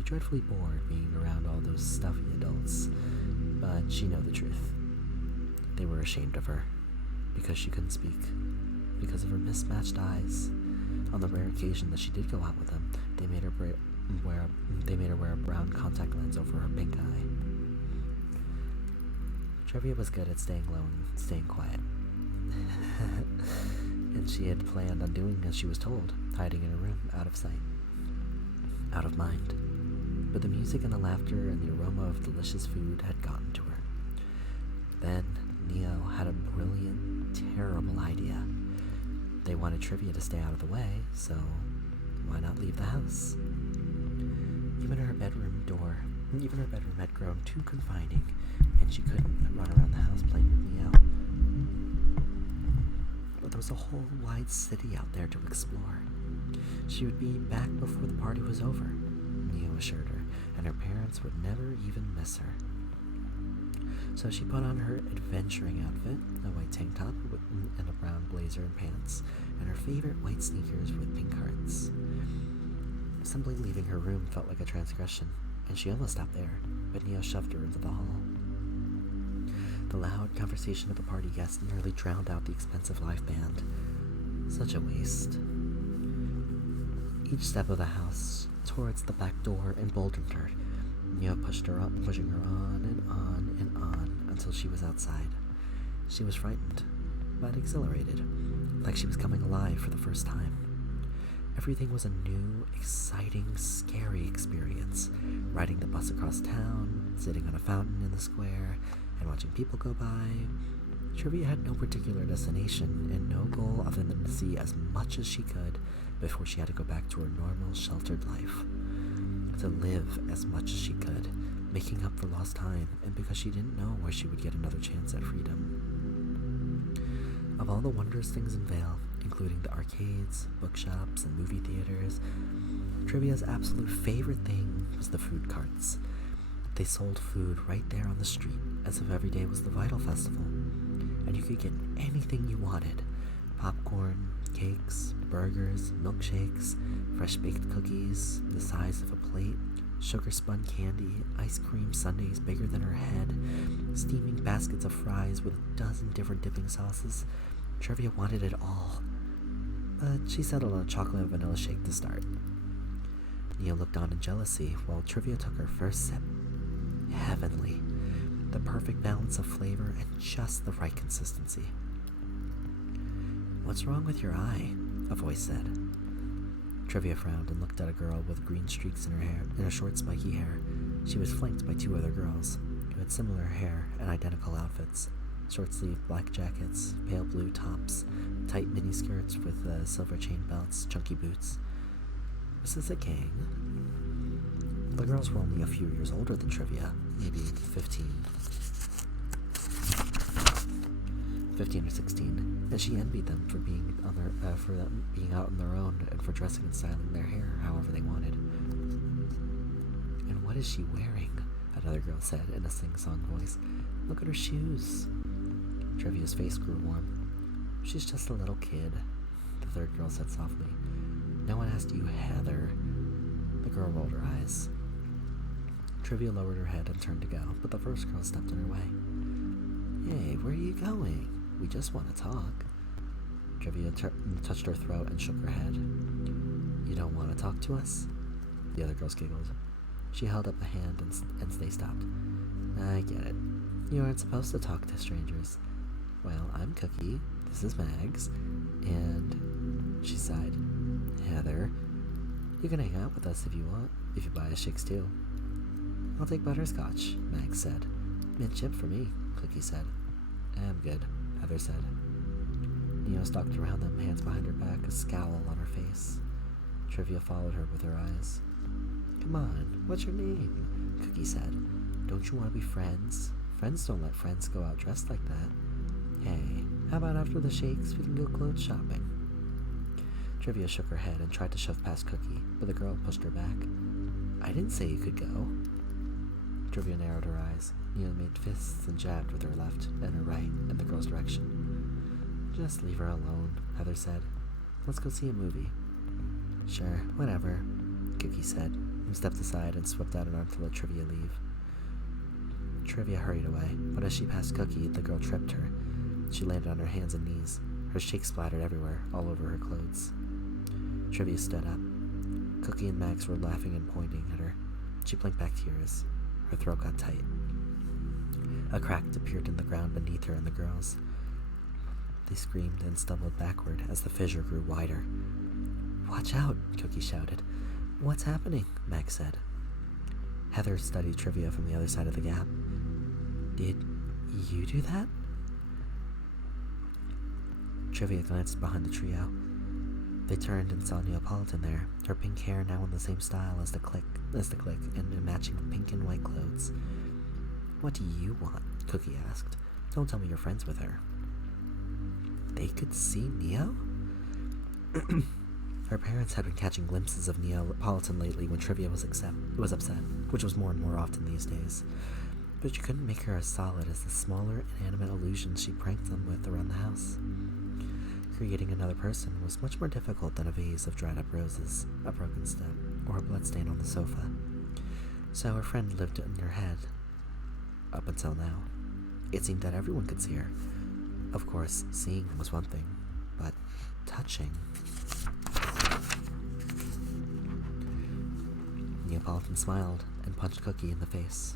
dreadfully bored being around all those stuffy adults, but she knew the truth. They were ashamed of her, because she couldn't speak, because of her mismatched eyes. On the rare occasion that she did go out with them, they made her wear a brown contact lens over her pink eye. Trivia was good at staying low and staying quiet. And she had planned on doing as she was told, hiding in a room, out of sight, out of mind. But the music and the laughter and the aroma of delicious food had gotten to her. Then Neo had a brilliant, terrible idea. They wanted Trivia to stay out of the way, so why not leave the house? Even her bedroom had grown too confining, and she couldn't run around the house playing with Neo. But there was a whole wide city out there to explore. She would be back before the party was over, Neo assured her, and her parents would never even miss her. So she put on her adventuring outfit, a white tank top and a brown blazer and pants, and her favorite white sneakers with pink hearts. Simply leaving her room felt like a transgression, and she almost stopped there, but Neo shoved her into the hall. The loud conversation of the party guests nearly drowned out the expensive live band. Such a waste. Each step of the house towards the back door emboldened her. Neo pushed her up, pushing her on and on and on until she was outside. She was frightened, but exhilarated, like she was coming alive for the first time. Everything was a new, exciting, scary experience. Riding the bus across town, sitting on a fountain in the square, and watching people go by. Trivia had no particular destination and no goal other than to see as much as she could before she had to go back to her normal, sheltered life. To live as much as she could, making up for lost time, and because she didn't know where she would get another chance at freedom. Of all the wondrous things in Vale, including the arcades, bookshops, and movie theaters, Trivia's absolute favorite thing was the food carts. They sold food right there on the street, as if every day was the Vital Festival, and you could get anything you wanted. Popcorn, cakes, burgers, milkshakes, fresh-baked cookies the size of a plate, sugar-spun candy, ice cream sundaes bigger than her head, steaming baskets of fries with a dozen different dipping sauces. Trivia wanted it all, but she settled on a chocolate and vanilla shake to start. Neo looked on in jealousy while Trivia took her first sip. Heavenly. The perfect balance of flavor and just the right consistency. "What's wrong with your eye?" a voice said. Trivia frowned and looked at a girl with green streaks in her hair and her short spiky hair. She was flanked by two other girls who had similar hair and identical outfits. Short-sleeved black jackets, pale blue tops, tight miniskirts with silver chain belts, chunky boots. Was this a gang? The girls were only a few years older than Trivia, maybe 15 or 16, and she envied them for being out on their own and for dressing and styling their hair however they wanted. "And what is she wearing?" another girl said in a sing-song voice. "Look at her shoes." Trivia's face grew warm. "She's just a little kid," the third girl said softly. "No one asked you, Heather." The girl rolled her eyes. Trivia lowered her head and turned to go, but the first girl stepped in her way. "Hey, where are you going? We just want to talk." Trivia touched her throat and shook her head. "You You don't want to talk to us? The other girls giggled. She held up a hand and they stopped. I get it. You aren't supposed to talk to strangers. Well, I'm Cookie. This is Mags. And she sighed. Heather, you can hang out with us if you want, if you buy us shakes too. I'll take butterscotch, Mags said. Mint chip for me, Cookie said. I'm good, Heather said. Neo stalked around them, hands behind her back, a scowl on her face. Trivia followed her with her eyes. Come on, what's your name? Cookie said. Don't you want to be friends? Friends don't let friends go out dressed like that. Hey, how about after the shakes we can go clothes shopping? Trivia shook her head and tried to shove past Cookie, but the girl pushed her back. I didn't say you could go. Trivia narrowed her eyes. Neo made fists and jabbed with her left and her right in the girl's direction. Just leave her alone, Heather said. Let's go see a movie. Sure, whatever, Cookie said, and stepped aside and swept out an arm to let Trivia leave. Trivia hurried away, but as she passed Cookie, the girl tripped her. She landed on her hands and knees. Her shakes splattered everywhere, all over her clothes. Trivia stood up. Cookie and Max were laughing and pointing at her. She blinked back tears. Her throat got tight. A crack appeared in the ground beneath her and the girls. They screamed and stumbled backward as the fissure grew wider. Watch out, Cookie shouted. What's happening? Max said. Heather studied Trivia from the other side of the gap. Did you do that? Trivia glanced behind the trio. They turned and saw Neapolitan there, her pink hair now in the same style as the clique, and in matching pink and white clothes. What do you want? Cookie asked. Don't tell me you're friends with her. They could see Neo? Her parents had been catching glimpses of Neapolitan lately when Trivia was upset, which was more and more often these days. But she couldn't make her as solid as the smaller, inanimate illusions she pranked them with around the house. Creating another person was much more difficult than a vase of dried-up roses, a broken step, or a bloodstain on the sofa. So her friend lived in her head. Up until now. It seemed that everyone could see her. Of course, seeing was one thing, but touching... Neapolitan smiled and punched Cookie in the face.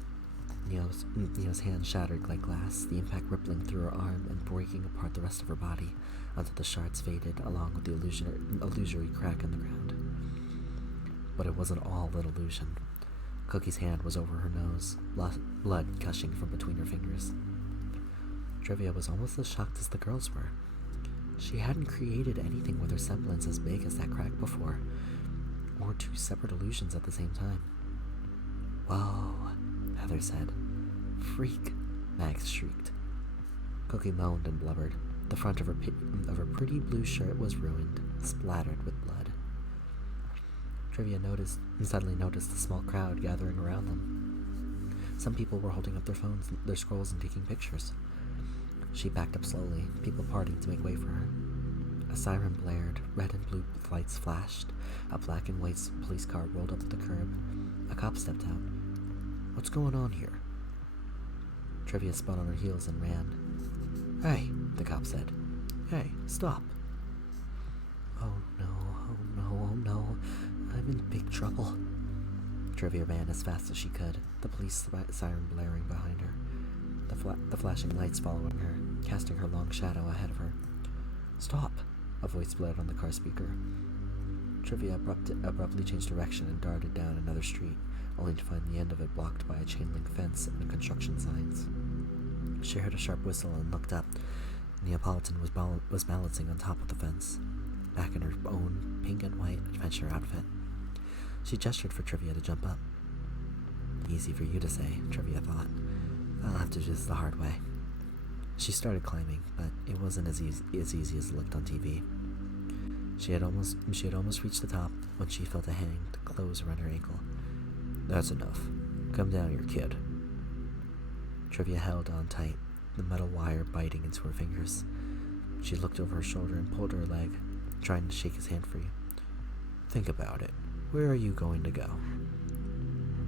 Neo's hand shattered like glass, the impact rippling through her arm and breaking apart the rest of her body until the shards faded along with the illusory crack in the ground. But it wasn't all an illusion. Cookie's hand was over her nose, blood gushing from between her fingers. Trivia was almost as shocked as the girls were. She hadn't created anything with a resemblance as big as that crack before, or two separate illusions at the same time. Whoa, Heather said. Freak, Max shrieked. Cookie moaned and blubbered. The front of her pretty blue shirt was ruined, splattered with blood. Trivia suddenly noticed the small crowd gathering around them. Some people were holding up their phones, their scrolls, and taking pictures. She backed up slowly, people parting to make way for her. A siren blared, red and blue lights flashed. A black and white police car rolled up to the curb. A cop stepped out. What's going on here? Trivia spun on her heels and ran. Hey, the cop said. Hey, stop. Oh no, oh no, oh no. I'm in big trouble. Trivia ran as fast as she could, the police siren blaring behind her. The flashing lights following her, casting her long shadow ahead of her. Stop! A voice blared on the car speaker. Trivia abruptly changed direction and darted down another street, only to find the end of it blocked by a chain-link fence and construction signs. She heard a sharp whistle and looked up. Neapolitan was balancing on top of the fence, back in her own pink and white adventure outfit. She gestured for Trivia to jump up. Easy for you to say, Trivia thought. I'll have to do this the hard way. She started climbing, but it wasn't as easy as it looked on TV. She had almost reached the top when she felt a hand close around her ankle. That's enough. Come down here, kid. Trivia held on tight, the metal wire biting into her fingers. She looked over her shoulder and pulled her leg, trying to shake his hand free. Think about it. Where are you going to go?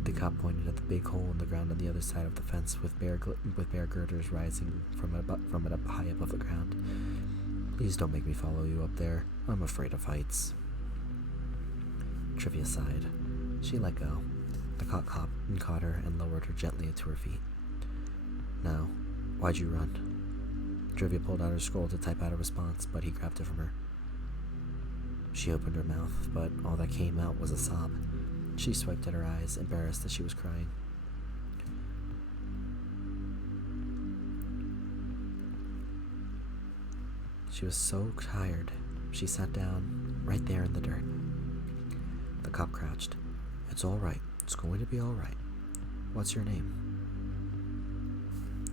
The cop pointed at the big hole in the ground on the other side of the fence with bare girders rising from it up high above the ground. Please don't make me follow you up there. I'm afraid of heights. Trivia sighed. She let go. The cop caught her and lowered her gently to her feet. Now, why'd you run? Trivia pulled out her scroll to type out a response, but he grabbed it from her. She opened her mouth, but all that came out was a sob. She swiped at her eyes, embarrassed that she was crying. She was so tired, she sat down right there in the dirt. The cop crouched. It's all right. It's going to be all right. What's your name?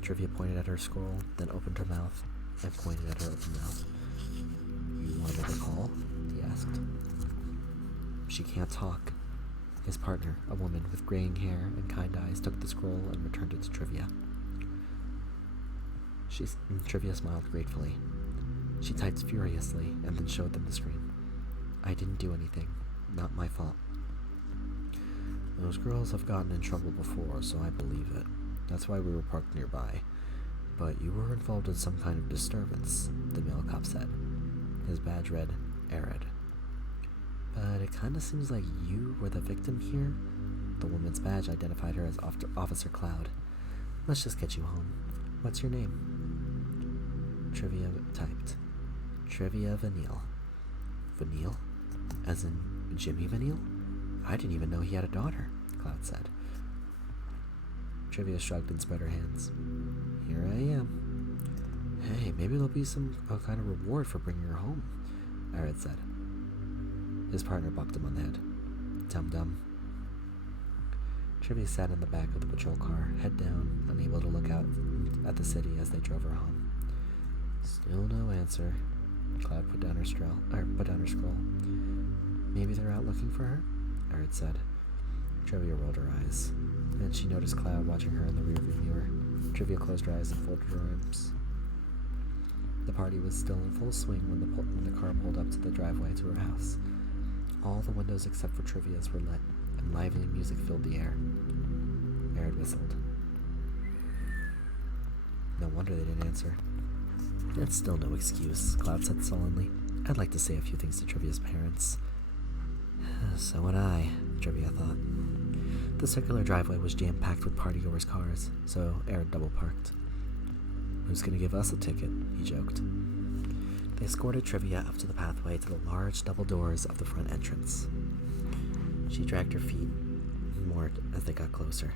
Trivia pointed at her scroll, then opened her mouth and pointed at her open mouth. You want to make a call? He asked. She can't talk. His partner, a woman with graying hair and kind eyes, took the scroll and returned it to Trivia. Trivia smiled gratefully. She typed furiously and then showed them the screen. I didn't do anything. Not my fault. Those girls have gotten in trouble before, so I believe it. That's why we were parked nearby. But you were involved in some kind of disturbance, the male cop said. His badge read, Arid. But it kinda seems like you were the victim here. The woman's badge identified her as Officer Cloud. Let's just get you home. What's your name? Trivia typed. Trivia Vanille. Vanille? As in Jimmy Vanille? I didn't even know he had a daughter, Cloud said. Trivia shrugged and spread her hands. Here I am. Hey, maybe there'll be some kind of reward for bringing her home, Arid said. His partner bumped him on the head. Dum-dum. Trivia sat in the back of the patrol car, head down, unable to look out at the city as they drove her home. Still no answer. Cloud put down her scroll. Maybe they're out looking for her? Arid said. Trivia rolled her eyes. Then she noticed Cloud watching her in the rearview mirror. Trivia closed her eyes and folded her arms. The party was still in full swing when the car pulled up to the driveway to her house. All the windows except for Trivia's were lit, and lively music filled the air. Arid whistled. No wonder they didn't answer. That's still no excuse, Cloud said sullenly. I'd like to say a few things to Trivia's parents. So would I, Trivia thought. The circular driveway was jam-packed with partygoers' cars, so Arid double-parked. Who's gonna give us a ticket? He joked. They escorted Trivia up to the pathway to the large double doors of the front entrance. She dragged her feet more as they got closer.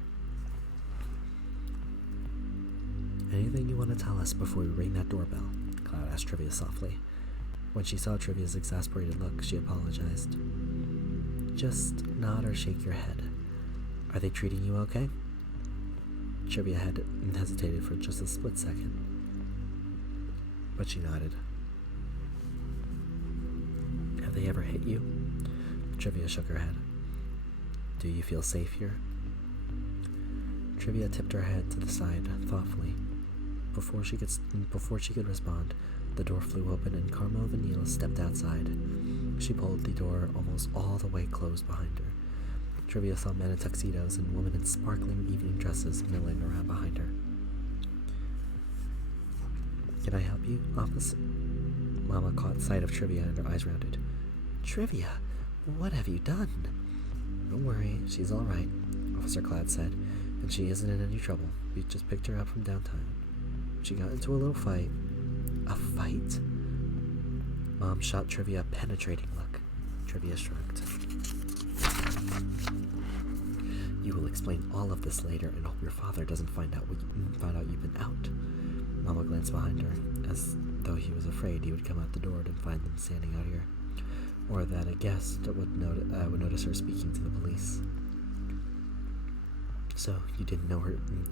Anything you want to tell us before we ring that doorbell? Cloud asked Trivia softly. When she saw Trivia's exasperated look, she apologized. Just nod or shake your head. Are they treating you okay? Trivia had hesitated for just a split second, but she nodded. Have they ever hit you? Trivia shook her head. Do you feel safe here? Trivia tipped her head to the side thoughtfully. Before she could respond, the door flew open and Carmel Vanille stepped outside. She pulled the door almost all the way closed behind her. Trivia saw men in tuxedos and women in sparkling evening dresses milling around behind her. Can I help you, officer? Mama caught sight of Trivia and her eyes rounded. Trivia, what have you done? Don't worry, she's all right, Officer Cloud said, and she isn't in any trouble. We just picked her up from downtown. She got into a little fight. A fight? Mom shot Trivia a penetrating look. Trivia shrugged. You will explain all of this later and hope your father doesn't find out you've been out. Mama glanced behind her, as though he was afraid he would come out the door and find them standing out here, or that a guest would notice her speaking to the police. So, you didn't know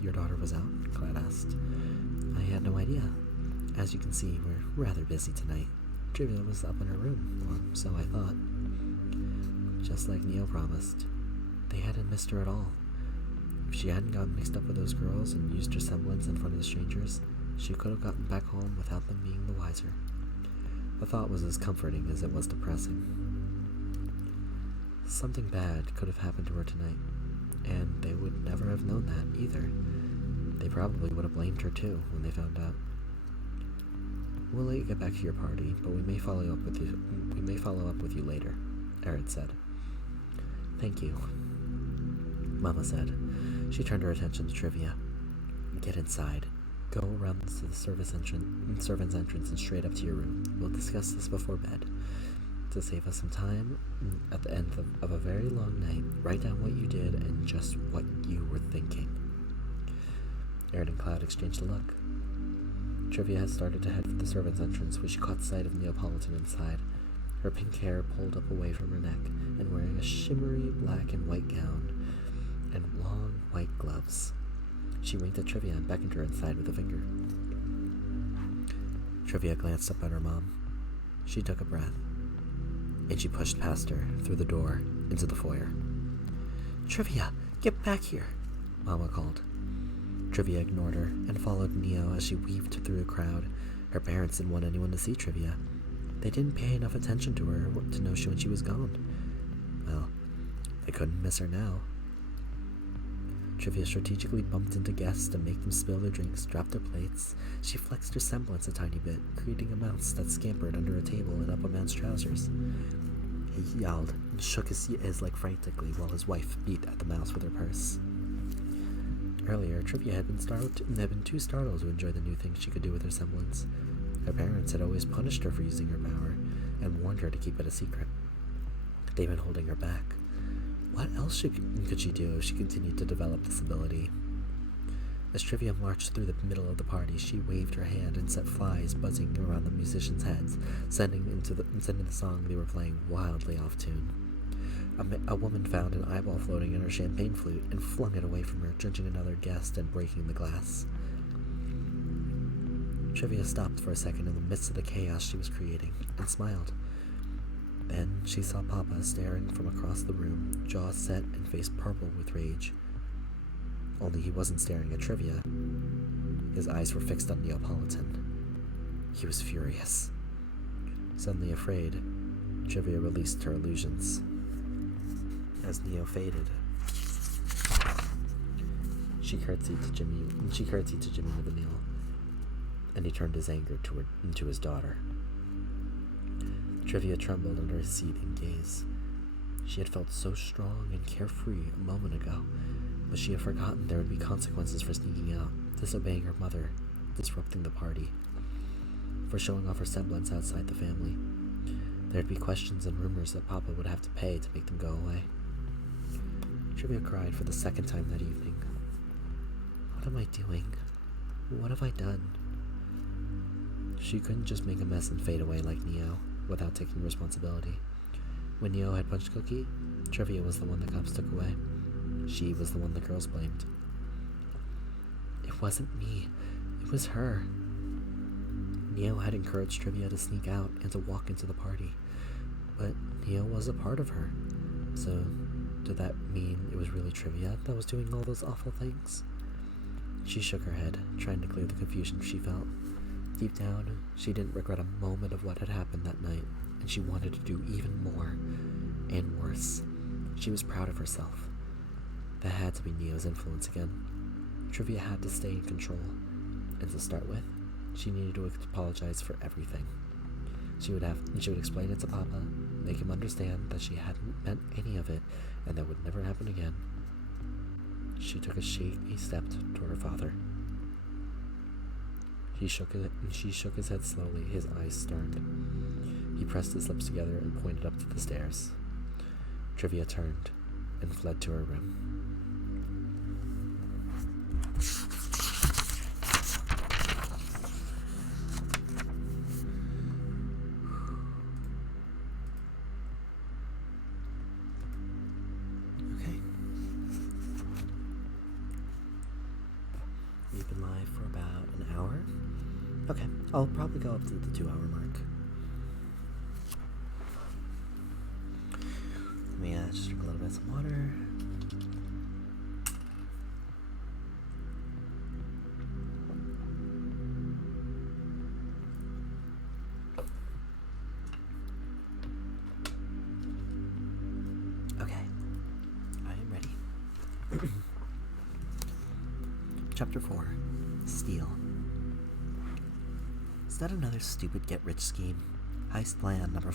your daughter was out? Cloud asked. I had no idea. As you can see, we're rather busy tonight. Trivia was up in her room, or so I thought. Just like Neo promised. They hadn't missed her at all. If she hadn't gotten mixed up with those girls and used her semblance in front of the strangers, she could have gotten back home without them being the wiser. The thought was as comforting as it was depressing. Something bad could have happened to her tonight, and they would never have known that either. They probably would have blamed her too when they found out. We'll let you get back to your party, but we may follow up with you later, Arid said. Thank you, Mama said. She turned her attention to Trivia. Get inside. Go around to the servant's entrance and straight up to your room. We'll discuss this before bed. To save us some time, at the end of a very long night, write down what you did and just what you were thinking. Aaron and Cloud exchanged a look. Trivia had started to head for the servant's entrance when she caught sight of Neapolitan inside, her pink hair pulled up away from her neck and wearing a shimmery black and white gown and long white gloves. She winked at Trivia and beckoned her inside with a finger. Trivia glanced up at her mom. She took a breath, and she pushed past her through the door into the foyer. Trivia, get back here, Mama called. Trivia ignored her and followed Neo as she weaved through the crowd. Her parents didn't want anyone to see Trivia. They didn't pay enough attention to her to know when she was gone. Well, they couldn't miss her now. Trivia strategically bumped into guests to make them spill their drinks, drop their plates. She flexed her semblance a tiny bit, creating a mouse that scampered under a table and up a man's trousers. He yelled and shook his leg frantically while his wife beat at the mouse with her purse. Earlier, Trivia had been too startled to enjoy the new things she could do with her semblance. Her parents had always punished her for using her power and warned her to keep it a secret. They'd been holding her back. What else could she do if she continued to develop this ability? As Trivia marched through the middle of the party, she waved her hand and set flies buzzing around the musicians' heads, sending the song they were playing wildly off tune. A woman found an eyeball floating in her champagne flute and flung it away from her, drenching another guest and breaking the glass. Trivia stopped for a second in the midst of the chaos she was creating and smiled. Then she saw Papa staring from across the room, jaw set and face purple with rage. Only he wasn't staring at Trivia. His eyes were fixed on Neapolitan. He was furious. Suddenly afraid, Trivia released her illusions. As Neo faded, she curtsied to Jimmy with a kneel, and he turned his anger into his daughter. Trivia trembled under his seething gaze. She had felt so strong and carefree a moment ago, but she had forgotten there would be consequences for sneaking out, disobeying her mother, disrupting the party, for showing off her semblance outside the family. There'd be questions and rumors that Papa would have to pay to make them go away. Trivia cried for the second time that evening. What am I doing? What have I done? She couldn't just make a mess and fade away like Neo without taking responsibility. When Neo had punched Cookie, Trivia was the one the cops took away. She was the one the girls blamed. It wasn't me. It was her. Neo had encouraged Trivia to sneak out and to walk into the party. But Neo was a part of her. So, did that mean it was really Trivia that was doing all those awful things? She shook her head, trying to clear the confusion she felt. Deep down, she didn't regret a moment of what had happened that night, and she wanted to do even more, and worse. She was proud of herself. That had to be Neo's influence again. Trivia had to stay in control, and to start with, she needed to apologize for everything. She would explain it to Papa, make him understand that she hadn't meant any of it, and that would never happen again. She took a shaky step toward her father. She shook his head slowly, his eyes stern. He pressed his lips together and pointed up to the stairs. Trivia turned and fled to her room. Okay. We've been live for about an hour. Okay, I'll probably go up to the 2-hour mark. Let me just drink a little bit of some water. Okay, I am ready. Chapter 4, Steal. Is that another stupid get-rich scheme? Heist plan number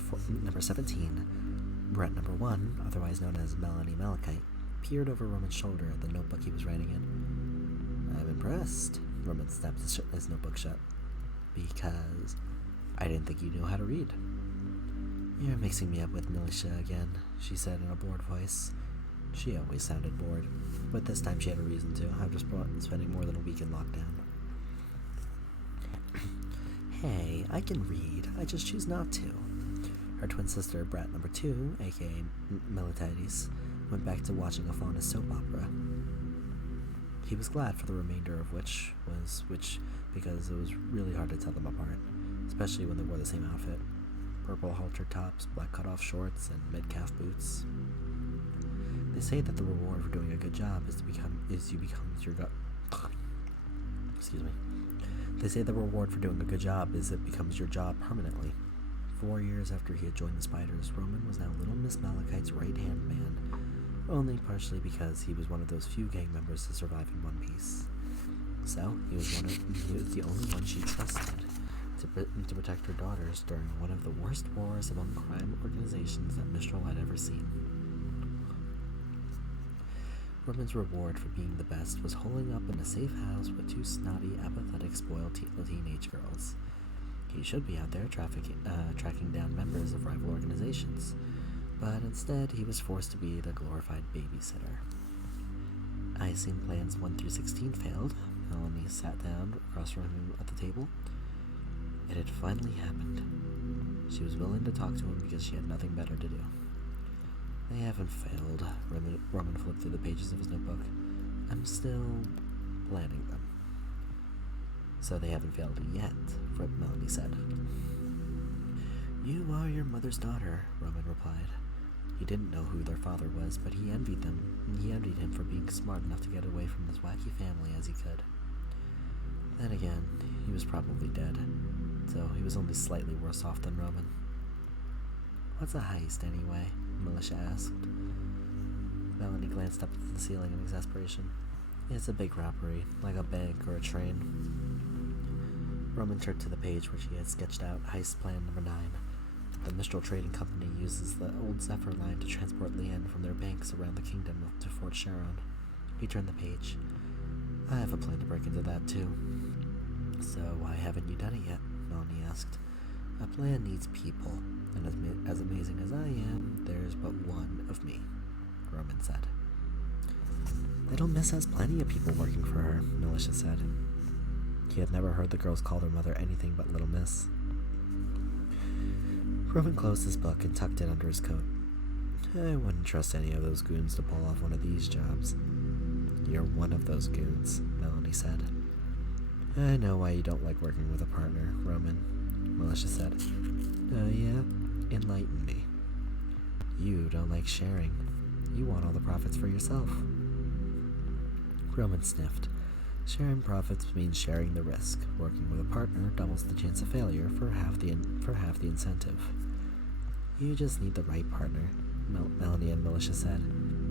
17. Brett number 1, otherwise known as Melanie Malachite, peered over Roman's shoulder at the notebook he was writing in. I'm impressed. Roman snapped his notebook shut. Because I didn't think you knew how to read. You're mixing me up with Militia again, she said in a bored voice. She always sounded bored, but this time she had a reason to, after spending more than a week in lockdown. Hey, I can read, I just choose not to. Her twin sister, Brat number 2, aka Militides, went back to watching a faunist soap opera. He was glad for the remainder of which because it was really hard to tell them apart, especially when they wore the same outfit. Purple halter tops, black cutoff shorts, and mid-calf boots. They say that the reward for doing a good job is you become your god. Excuse me. They say the reward for doing a good job is it becomes your job permanently. 4 years after he had joined the Spiders, Roman was now Little Miss Malachite's right-hand man, only partially because he was one of those few gang members to survive in one piece. So, he was the only one she trusted to protect her daughters during one of the worst wars among crime organizations that Mistral had ever seen. Roman's reward for being the best was holing up in a safe house with 2 snotty, apathetic, spoiled teenage girls. He should be out there tracking down members of rival organizations, but instead he was forced to be the glorified babysitter. I assume plans 1 through 16 failed. Melanie sat down across from him at the table. It had finally happened. She was willing to talk to him because she had nothing better to do. They haven't failed. Roman flipped through the pages of his notebook. I'm still planning them. So they haven't failed yet, Melanie said. You are your mother's daughter, Roman replied. He didn't know who their father was, but he envied them, and he envied him for being smart enough to get away from this wacky family as he could. Then again, he was probably dead, so he was only slightly worse off than Roman. What's a heist, anyway? Militia asked. Melanie glanced up at the ceiling in exasperation. It's a big robbery, like a bank or a train. Roman turned to the page where she had sketched out heist plan number 9. The Mistral Trading Company uses the old Zephyr line to transport Leanne from their banks around the kingdom to Fort Sharon. He turned the page. I have a plan to break into that too. So why haven't you done it yet? Melanie asked. A plan needs people, and as amazing as I am, there's but one of me, Roman said. Little Miss has plenty of people working for her, Militia said. He had never heard the girls call their mother anything but Little Miss. Roman closed his book and tucked it under his coat. I wouldn't trust any of those goons to pull off one of these jobs. You're one of those goons, Melanie said. I know why you don't like working with a partner, Roman, Militia said. Oh yeah? Enlighten me. You don't like sharing. You want all the profits for yourself. Roman sniffed. Sharing profits means sharing the risk. Working with a partner doubles the chance of failure for half the incentive. You just need the right partner, Melanie and Militia said.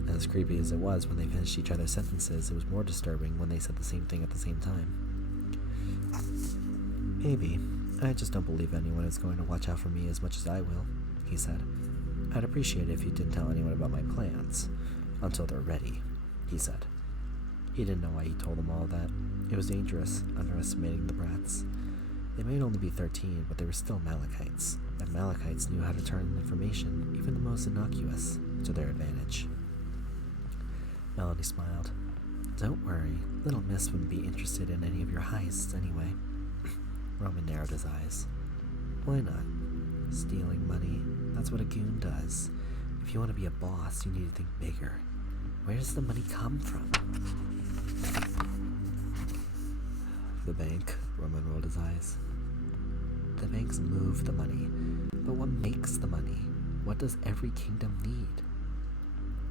As creepy as it was when they finished each other's sentences, it was more disturbing when they said the same thing at the same time. Maybe. I just don't believe anyone is going to watch out for me as much as I will, he said. I'd appreciate it if you didn't tell anyone about my plans. Until they're ready, he said. He didn't know why he told them all that. It was dangerous, underestimating the brats. They might only be 13, but they were still Malachites, and Malachites knew how to turn information, even the most innocuous, to their advantage. Melanie smiled. Don't worry, Little Miss wouldn't be interested in any of your heists anyway. Roman narrowed his eyes. Why not? Stealing money, that's what a goon does. If you want to be a boss, you need to think bigger. Where does the money come from? The bank, Roman rolled his eyes. The banks move the money, but what makes the money? What does every kingdom need?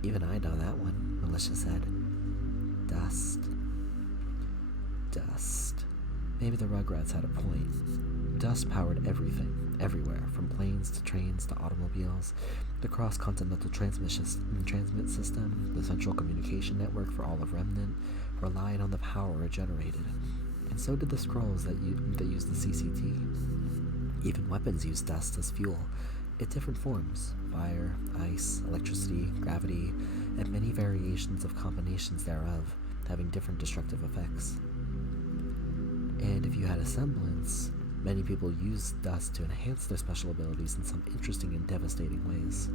Even I know that one, Militia said. Dust. Dust. Maybe the Rugrats had a point. Dust powered everything, everywhere, from planes to trains to automobiles, the cross-continental transmit system, the central communication network for all of Remnant, relied on the power it generated. And so did the scrolls that used the CCT. Even weapons used dust as fuel, in different forms: fire, ice, electricity, gravity, and many variations of combinations thereof, having different destructive effects. And if you had a semblance, many people used dust to enhance their special abilities in some interesting and devastating ways.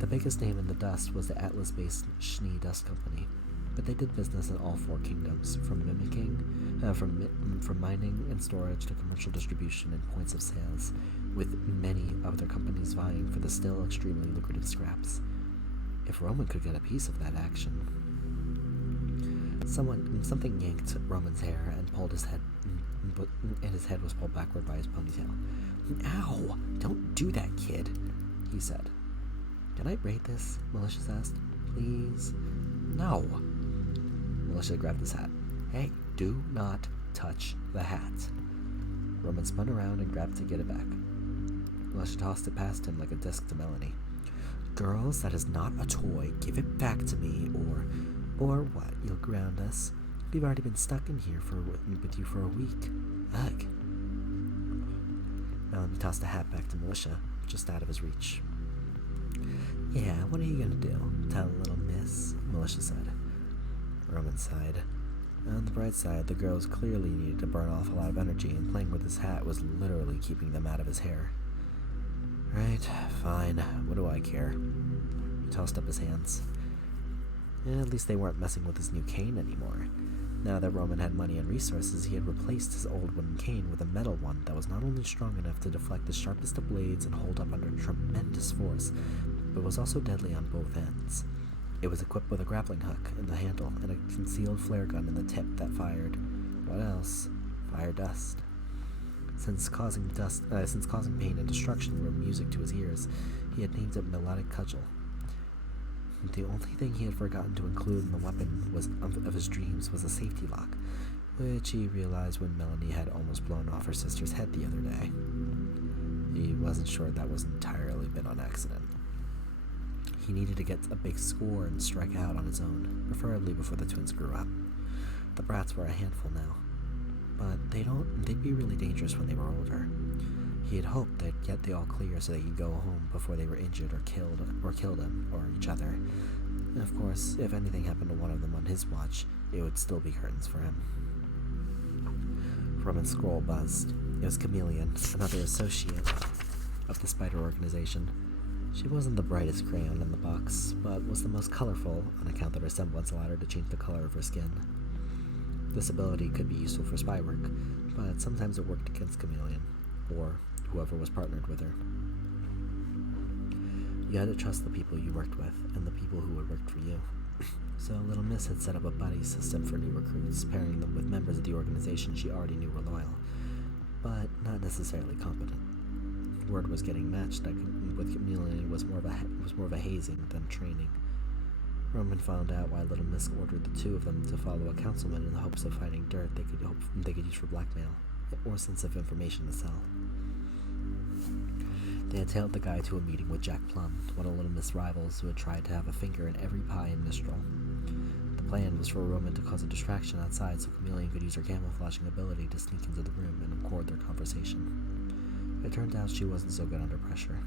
The biggest name in the dust was the Atlas-based Schnee Dust Company, but they did business in all 4 kingdoms, from mining and storage to commercial distribution and points of sales, with many other companies vying for the still extremely lucrative scraps. If Roman could get a piece of that action. Something yanked Roman's hair and pulled his head, and his head was pulled backward by his ponytail. "Ow! Don't do that, kid," he said. "Can I braid this?" Malicious asked. "Please?" "No." Militia grabbed his hat. "Hey, do not touch the hat." Roman spun around and grabbed to get it back. Militia tossed it past him like a disc to Melanie. "Girls, that is not a toy. Give it back to me, or what? You'll ground us. We've already been stuck in here with you for a week. Ugh." Melanie tossed the hat back to Militia, just out of his reach. "Yeah, what are you gonna do? Tell little miss?" Militia said. Roman sighed. On the bright side, the girls clearly needed to burn off a lot of energy, and playing with his hat was literally keeping them out of his hair. "Right, fine. What do I care?" He tossed up his hands. At least they weren't messing with his new cane anymore. Now that Roman had money and resources, he had replaced his old wooden cane with a metal one that was not only strong enough to deflect the sharpest of blades and hold up under tremendous force, but was also deadly on both ends. It was equipped with a grappling hook in the handle and a concealed flare gun in the tip that fired, what else? Fire dust. Since causing pain and destruction were music to his ears, he had named it Melodic Cudgel. The only thing he had forgotten to include in the weapon of his dreams was a safety lock, which he realized when Melanie had almost blown off her sister's head the other day. He wasn't sure that was entirely been on accident. He needed to get a big score and strike out on his own, preferably before the twins grew up. The brats were a handful now, but they'd be really dangerous when they were older. He had hoped they'd get the all clear so they could go home before they were injured or killed him or each other. And of course, if anything happened to one of them on his watch, it would still be curtains for him. Roman's scroll buzzed. It was Chameleon, another associate of the spider organization. She wasn't the brightest crayon in the box, but was the most colorful on account that her semblance allowed her to change the color of her skin. This ability could be useful for spy work, but sometimes it worked against Chameleon, or whoever was partnered with her. You had to trust the people you worked with, and the people who had worked for you. So Little Miss had set up a buddy system for new recruits, pairing them with members of the organization she already knew were loyal, but not necessarily competent. Word was getting matched that with Chameleon was more of a hazing than training. Roman found out why Little Miss ordered the 2 of them to follow a councilman in the hopes of finding dirt they could use for blackmail, or sensitive information to sell. They had tailed the guy to a meeting with Jack Plum, one of Little Miss' rivals who had tried to have a finger in every pie in Mistral. The plan was for Roman to cause a distraction outside so Chameleon could use her camouflaging ability to sneak into the room and record their conversation. It turned out she wasn't so good under pressure.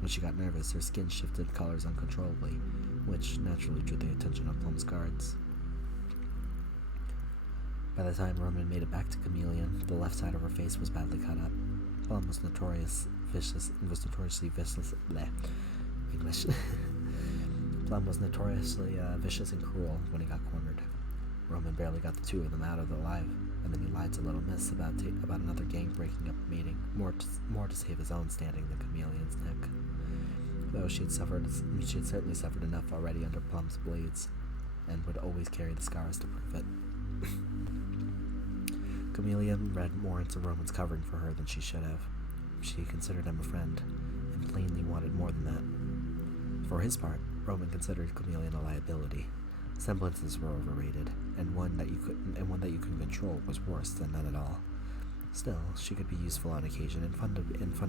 When she got nervous, her skin shifted colors uncontrollably, which naturally drew the attention of Plum's guards. By the time Roman made it back to Chameleon, the left side of her face was badly cut up. Plum was notoriously vicious. English. Plum was notoriously vicious and cruel when he got cornered. Roman barely got the 2 of them out of alive, and then he lied to Little Miss about another gang breaking up a meeting, more to save his own standing than Chameleon's neck. Though she had certainly suffered enough already under Plum's blades, and would always carry the scars to prove it. Chameleon read more into Roman's covering for her than she should have. She considered him a friend, and plainly wanted more than that. For his part, Roman considered Chameleon a liability. Semblances were overrated, and one that you couldn't control was worse than none at all. Still, she could be useful on occasion and fun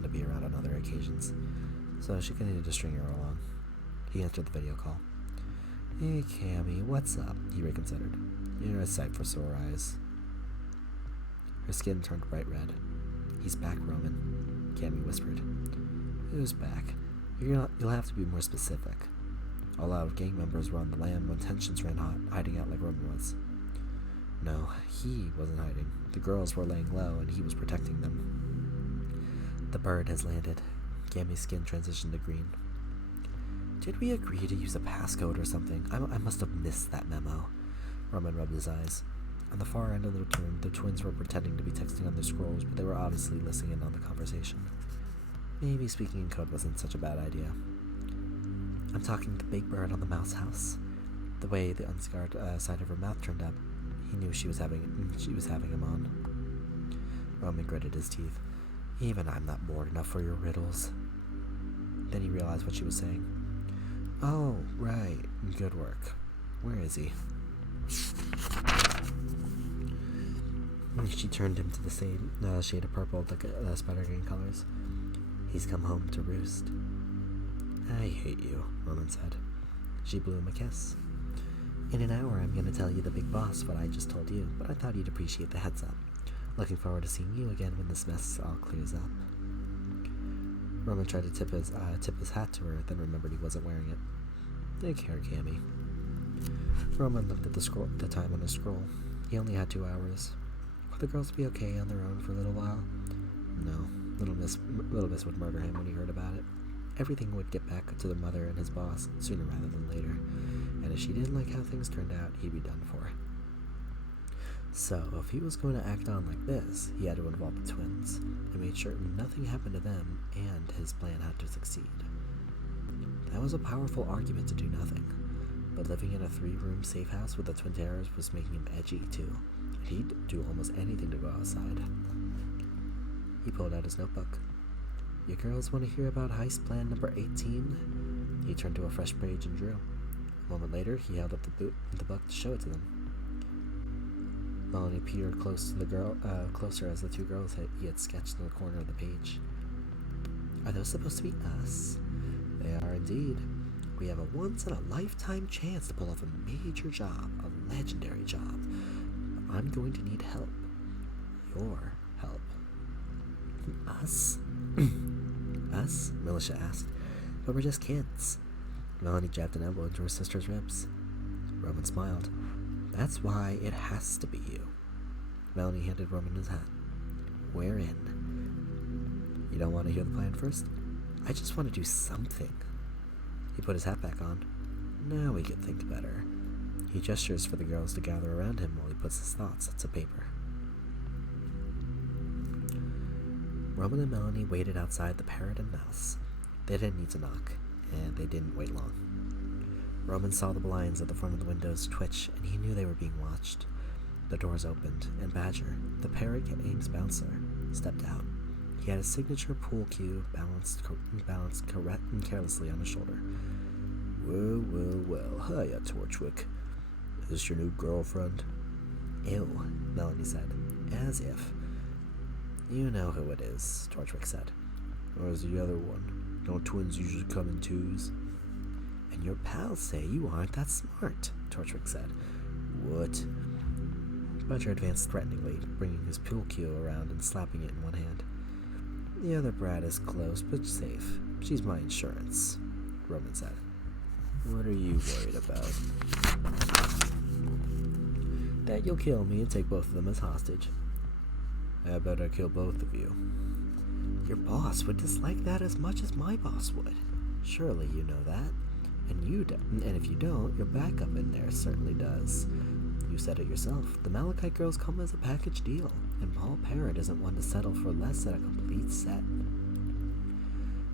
to be around on other occasions, so she continued to string her along. He answered the video call. "Hey, Cammy, what's up?" He reconsidered. "You're a sight for sore eyes." Her skin turned bright red. "He's back, Roman," Cammy whispered. "Who's back? You'll have to be more specific. A lot of gang members were on the lam when tensions ran hot, hiding out like Roman was. No, he wasn't hiding. The girls were laying low, and he was protecting them. The bird has landed. Gammy's skin transitioned to green. Did we agree to use a passcode or something? I must have missed that memo. Roman rubbed his eyes. On the far end of the room, the twins were pretending to be texting on their scrolls, but they were obviously listening in on the conversation. Maybe speaking in code wasn't such a bad idea. I'm talking to the big bird on the mouse house. The way the unscarred side of her mouth turned up, he knew she was having him on. Roman gritted his teeth. Even I'm not bored enough for your riddles. Then he realized what she was saying. Oh, right. Good work. Where is he? She turned him to the same shade of purple, like spider green colors. He's come home to roost. I hate you, Roman said. She blew him a kiss. In an hour, I'm going to tell you the big boss what I just told you, but I thought you'd appreciate the heads up. Looking forward to seeing you again when this mess all clears up. Roman tried to tip his hat to her, then remembered he wasn't wearing it. Take care, Cammy. Roman looked at the time on his scroll. He only had 2 hours. Would the girls be okay on their own for a little while? No. Little Miss would murder him when he heard about it. Everything would get back to their mother and his boss sooner rather than later, and if she didn't like how things turned out, he'd be done for. So, if he was going to act on like this, he had to involve the twins, and made sure nothing happened to them, and his plan had to succeed. That was a powerful argument to do nothing, but living in a 3-room safe house with the twin terrors was making him edgy too, and he'd do almost anything to go outside. He pulled out his notebook. You girls want to hear about heist plan number 18? He turned to a fresh page and drew. A moment later, he held up the book to show it to them. Melanie peered closer as the 2 girls he had sketched in the corner of the page. Are those supposed to be us? They are indeed. We have a once-in-a-lifetime chance to pull off a major job, a legendary job. But I'm going to need help. Your help. Us? Us? Militia asked. But we're just kids. Melanie jabbed an elbow into her sister's ribs. Roman smiled. That's why it has to be you. Melanie handed Roman his hat. We're in. You don't want to hear the plan first? I just want to do something. He put his hat back on. Now we can think better. He gestures for the girls to gather around him while he puts his thoughts to paper. Roman and Melanie waited outside the Parrot and Mouse. They didn't need to knock, and they didn't wait long. Roman saw the blinds at the front of the windows twitch, and he knew they were being watched. The doors opened, and Badger, the Parrot Games bouncer, stepped out. He had his signature pool cue balanced carelessly on his shoulder. Well, hiya, Torchwick. Is this your new girlfriend? Ew, Melanie said, as if. You know who it is, Torchwick said. Or is the other one? Don't twins usually come in twos? And your pals say you aren't that smart, Torchwick said. What? Badger advanced threateningly, bringing his pool cue around and slapping it in one hand. The other brat is close but safe. She's my insurance, Roman said. What are you worried about? That you'll kill me and take both of them as hostage. I bet I kill both of you. Your boss would dislike that as much as my boss would. Surely you know that. And if you don't, your backup in there certainly does. You said it yourself. The Malachite girls come as a package deal, and Paul Parrott isn't one to settle for less than a complete set.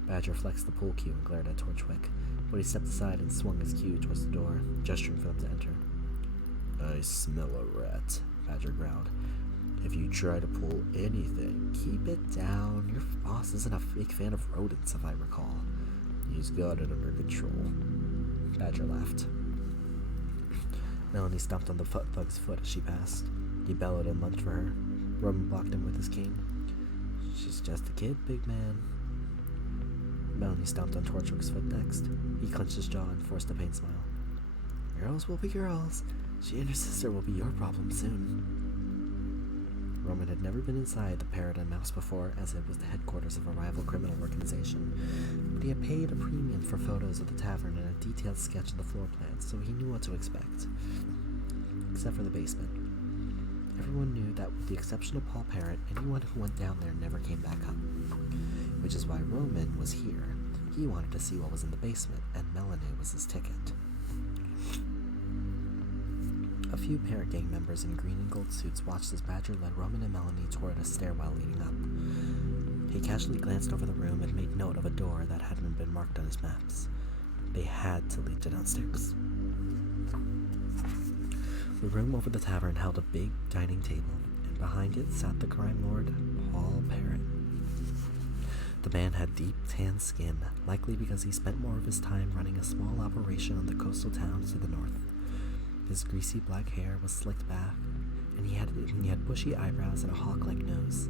Badger flexed the pool cue and glared at Torchwick, but he stepped aside and swung his cue towards the door, gesturing for them to enter. I smell a rat, Badger growled. If you try to pull anything, keep it down. Your boss isn't a big fan of rodents, if I recall. He's got it under control. Badger laughed. Melanie stomped on the thug's foot as she passed. He bellowed and lunged for her. Roman blocked him with his cane. She's just a kid, big man. Melanie stomped on Torchwick's foot next. He clenched his jaw and forced a pained smile. Girls will be girls. She and her sister will be your problem soon. Roman had never been inside the Parrot and Mouse before, as it was the headquarters of a rival criminal organization, but he had paid a premium for photos of the tavern and a detailed sketch of the floor plan, so he knew what to expect. Except for the basement. Everyone knew that with the exception of Paul Parrot, anyone who went down there never came back up. Which is why Roman was here. He wanted to see what was in the basement, and Melanie was his ticket. A few Parrot Gang members in green and gold suits watched as Badger led Roman and Melanie toward a stairwell leading up. He casually glanced over the room and made note of a door that hadn't been marked on his maps. They had to lead to downstairs. The room over the tavern held a big dining table, and behind it sat the crime lord, Paul Parrot. The man had deep tan skin, likely because he spent more of his time running a small operation on the coastal towns to the north. His greasy black hair was slicked back, and he had bushy eyebrows and a hawk-like nose.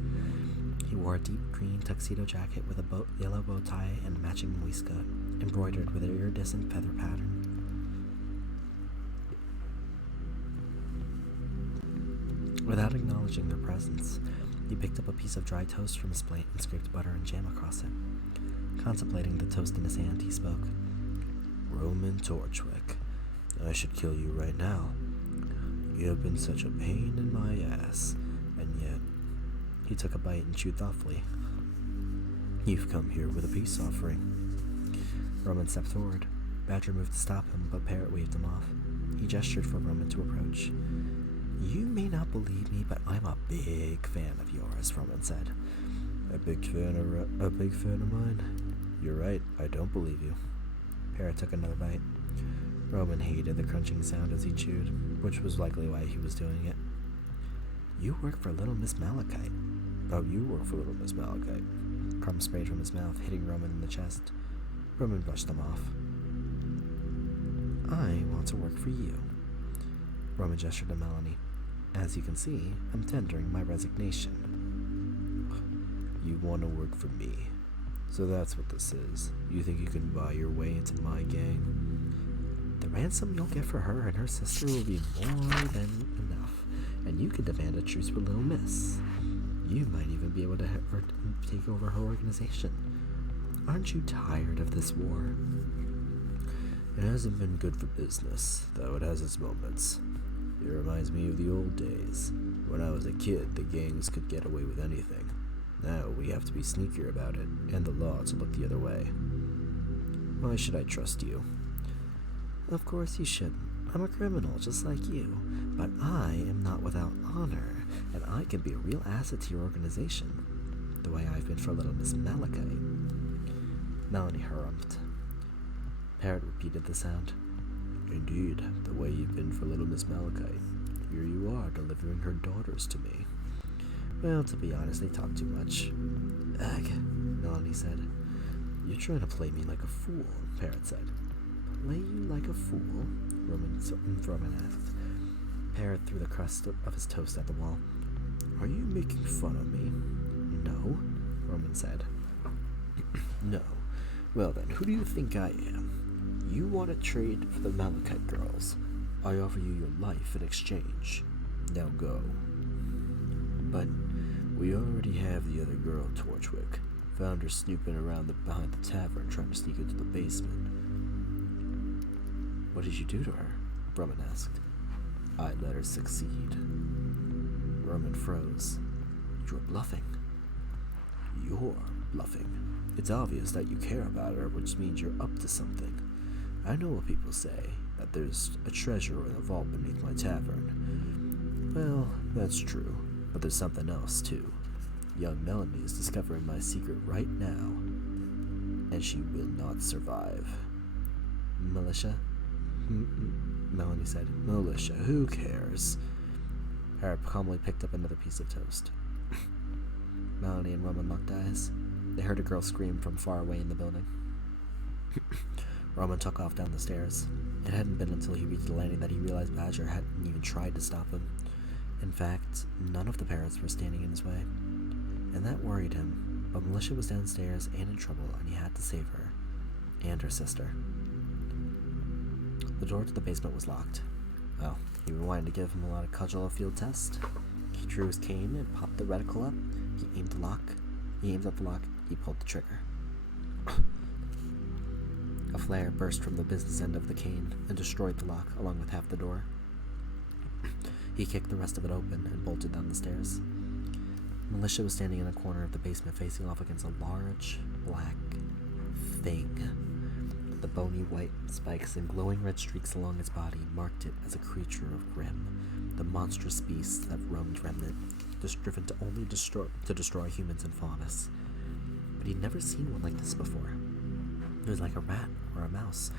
He wore a deep green tuxedo jacket with a yellow bow tie and a matching waistcoat, embroidered with an iridescent feather pattern. Without acknowledging their presence, he picked up a piece of dry toast from his plate and scraped butter and jam across it. Contemplating the toast in his hand, he spoke. "Roman Torchwick, I should kill you right now. You have been such a pain in my ass, and yet..." He took a bite and chewed thoughtfully. "You've come here with a peace offering." Roman stepped forward. Badger moved to stop him, but Parrot waved him off. He gestured for Roman to approach. "You may not believe me, but I'm a big fan of yours," Roman said. A big fan of mine? You're right, I don't believe you." Parrot took another bite. Roman hated the crunching sound as he chewed, which was likely why he was doing it. "You work for Little Miss Malachite." "Oh, you work for Little Miss Malachite." Crumbs sprayed from his mouth, hitting Roman in the chest. Roman brushed them off. "I want to work for you." Roman gestured to Melanie. "As you can see, I'm tendering my resignation." "You want to work for me? So that's what this is. You think you can buy your way into my gang?" "The ransom you'll get for her and her sister will be more than enough, and you can demand a truce with Little Miss. You might even be able to have her take over her organization. Aren't you tired of this war?" "It hasn't been good for business, though it has its moments. It reminds me of the old days. When I was a kid, the gangs could get away with anything. Now we have to be sneakier about it, and the law to look the other way. Why should I trust you?" "Of course you shouldn't. I'm a criminal just like you, but I am not without honor, and I can be a real asset to your organization, the way I've been for Little Miss Malachite." Melanie harumphed. Parrot repeated the sound. "Indeed, the way you've been for Little Miss Malachite. Here you are, delivering her daughters to me." "Well, to be honest, they talk too much." "Ugh," Melanie said. "You're trying to play me like a fool," Parrot said. "Play you like a fool?" Roman asked. Parrot threw the crust of his toast at the wall. "Are you making fun of me?" "No," Roman said. "No. Well then, who do you think I am? You want to trade for the Malachite girls. I offer you your life in exchange. Now go." "But we already have the other girl, Torchwick. Found her snooping around behind the tavern trying to sneak into the basement." "What did you do to her?" Roman asked. "I let her succeed." Roman froze. "You're bluffing." "You're bluffing. It's obvious that you care about her, which means you're up to something. I know what people say, that there's a treasure in the vault beneath my tavern. Well, that's true, but there's something else, too. Young Melanie is discovering my secret right now, and she will not survive." "Militia?" Melanie said. "Militia, who cares?" Parrot calmly picked up another piece of toast. Melanie and Roman locked eyes. They heard a girl scream from far away in the building. Roman took off down the stairs. It hadn't been until he reached the landing that he realized Badger hadn't even tried to stop him. In fact, none of the parrots were standing in his way. And that worried him, but Militia was downstairs and in trouble, and he had to save her. And her sister. The door to the basement was locked. Well, he wanted to give him a lot of cudgel a field test. He drew his cane and popped the reticle up. He aimed up the lock. He pulled the trigger. A flare burst from the business end of the cane and destroyed the lock along with half the door. He kicked the rest of it open and bolted down the stairs. Militia was standing in a corner of the basement facing off against a large, black thing. The bony white spikes and glowing red streaks along its body marked it as a creature of Grim, the monstrous beast that roamed Remnant, driven to only destroy humans and faunus. But he'd never seen one like this before. It was like a rat or a mouse,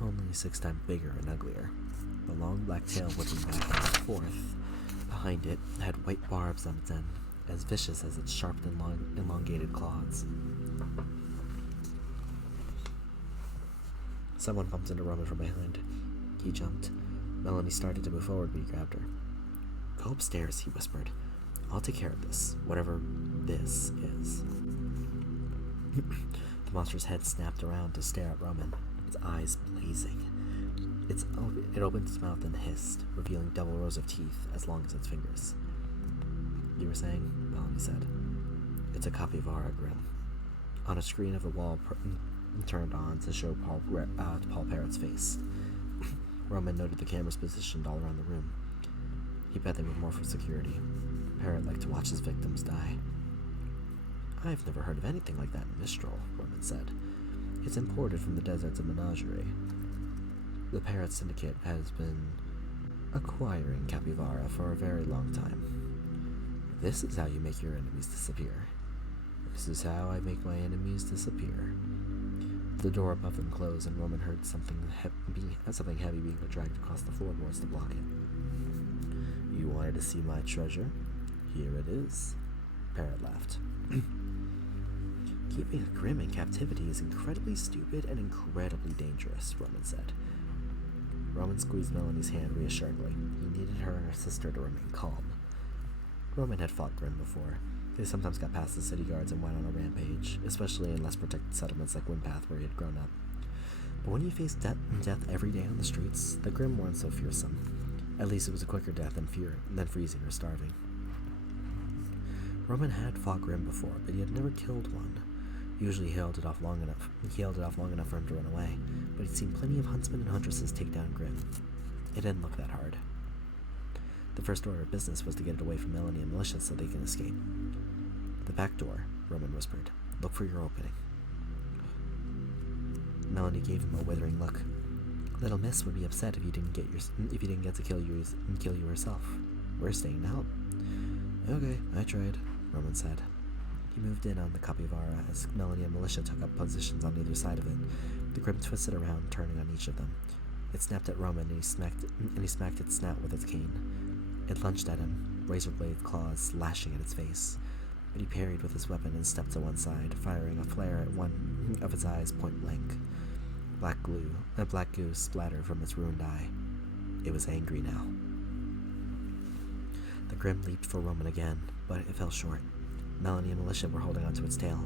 only 6 times bigger and uglier. The long black tail whipping back and forth behind it had white barbs on its end, as vicious as its sharp and elongated claws. Someone bumped into Roman from behind. He jumped. Melanie started to move forward, but he grabbed her. "Go upstairs," he whispered. "I'll take care of this, whatever this is." The monster's head snapped around to stare at Roman, its eyes blazing. It opened its mouth and hissed, revealing double rows of teeth as long as its fingers. "You were saying?" Melanie said. "It's a capybara, Grim." On a screen of the wall turned on to show Paul Parrot's face. Roman noted the cameras positioned all around the room. He bet they were more for security. Parrot liked to watch his victims die. "I've never heard of anything like that in Mistral," Roman said. "It's imported from the deserts of Menagerie. The Parrot Syndicate has been acquiring capybara for a very long time. This is how you make your enemies disappear. This is how I make my enemies disappear." The door above them closed, and Roman heard something heavy being dragged across the floorboards to block it. "You wanted to see my treasure? Here it is." Parrot laughed. "Keeping a Grim in captivity is incredibly stupid and incredibly dangerous," Roman said. Roman squeezed Melanie's hand reassuringly. He needed her and her sister to remain calm. Roman had fought Grim before. They sometimes got past the city guards and went on a rampage, especially in less protected settlements like Windpath where he had grown up. But when you faced death every day on the streets, the Grim weren't so fearsome. At least it was a quicker death than freezing or starving. Roman had fought Grim before, but he had never killed one. Usually he held it off long enough for him to run away, but he'd seen plenty of huntsmen and huntresses take down Grim. It didn't look that hard. The first order of business was to get it away from Melanie and Militia so they can escape. "The back door," Roman whispered. "Look for your opening." Melanie gave him a withering look. "Little Miss would be upset if you didn't get to kill you herself. We're staying to help." "Okay, I tried," Roman said. He moved in on the capybara as Melanie and Militia took up positions on either side of it. The Grim twisted around, turning on each of them. It snapped at Roman, and he smacked its snout with its cane. It lunged at him, razor-blade claws slashing at its face. But he parried with his weapon and stepped to one side, firing a flare at one of its eyes point blank. Black goo splattered from its ruined eye. It was angry now. The Grim leaped for Roman again, but it fell short. Melanie and Militia were holding onto its tail.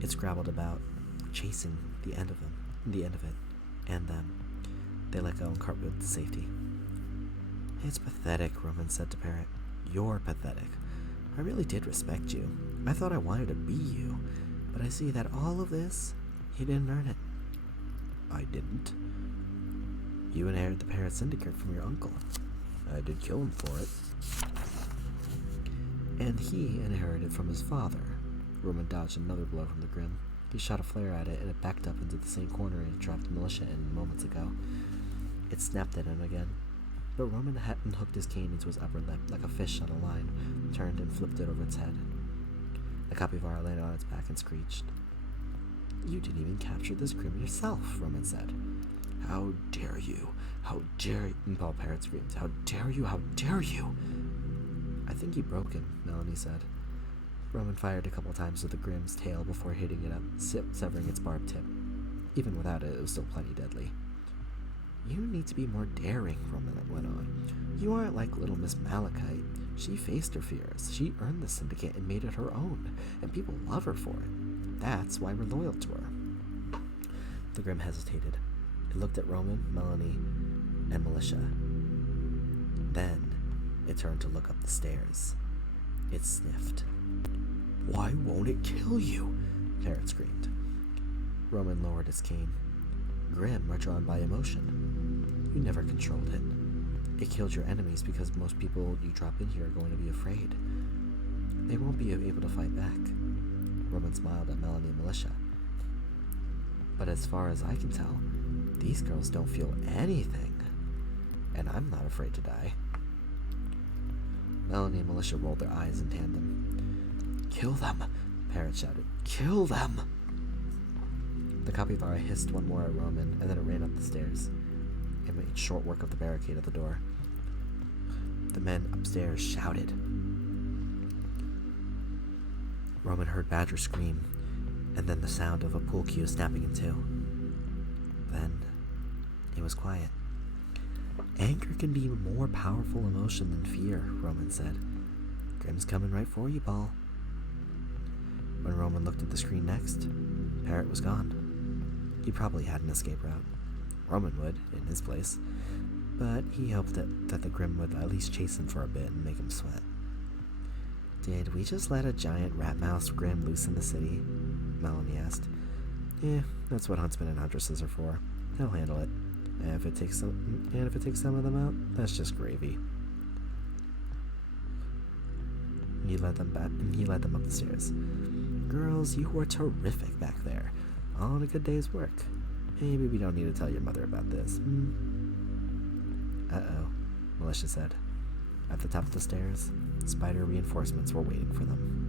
It scrabbled about, chasing the end of it, and them. They let go and cartwheeled to safety. "It's pathetic," Roman said to Parrot. "You're pathetic. I really did respect you. I thought I wanted to be you, but I see that all of this, you didn't earn it." "I didn't." "You inherited the Parrot Syndicate from your uncle." "I did kill him for it." "And he inherited from his father." Roman dodged another blow from the Grim. He shot a flare at it, and it backed up into the same corner it trapped Militia in moments ago. It snapped at him again. But Roman hadn't hooked his cane into his upper lip like a fish on a line, turned and flipped it over its head. The capybara landed on its back and screeched. "You didn't even capture this Grim yourself," Roman said. "How dare you? How dare you?" And Paul Parrot screamed. "How dare you? How dare you?" "I think you broke him," Melanie said. Roman fired a couple times with the Grim's tail before hitting it up, severing its barbed tip. Even without it, it was still plenty deadly. "You need to be more daring," Roman went on. "You aren't like little Miss Malachite. She faced her fears. She earned the Syndicate and made it her own, and people love her for it. That's why we're loyal to her." The Grim hesitated. It looked at Roman, Melanie, and Militia. Then it turned to look up the stairs. It sniffed. "Why won't it kill you?" Parrot screamed. Roman lowered his cane. Grimm are drawn by emotion. You never controlled it. It killed your enemies because most people you drop in here are going to be afraid. They won't be able to fight back. Roman smiled at Melanie and Militia. But as far as I can tell, these girls don't feel anything. And I'm not afraid to die. Melanie and Militia rolled their eyes in tandem. "Kill them!" Parrot shouted. "Kill them!" The capybara hissed one more at Roman, and then it ran up the stairs. It made short work of the barricade at the door. The men upstairs shouted. Roman heard Badger scream, and then the sound of a pool cue snapping in two. Then it was quiet. Anger can be a more powerful emotion than fear, Roman said. Grimm's coming right for you, Paul. When Roman looked at the screen next, Parrot was gone. He probably had an escape route. Roman would, in his place. But he hoped that the Grimm would at least chase him for a bit and make him sweat. "Did we just let a giant rat mouse Grimm loose in the city?" Melanie asked. "Yeah, that's what huntsmen and huntresses are for. They'll handle it. And if it takes some of them out, that's just gravy." He led them up the stairs. "Girls, you were terrific back there. All in a good day's work. Maybe we don't need to tell your mother about this." "Uh-oh," Militia said. At the top of the stairs, spider reinforcements were waiting for them.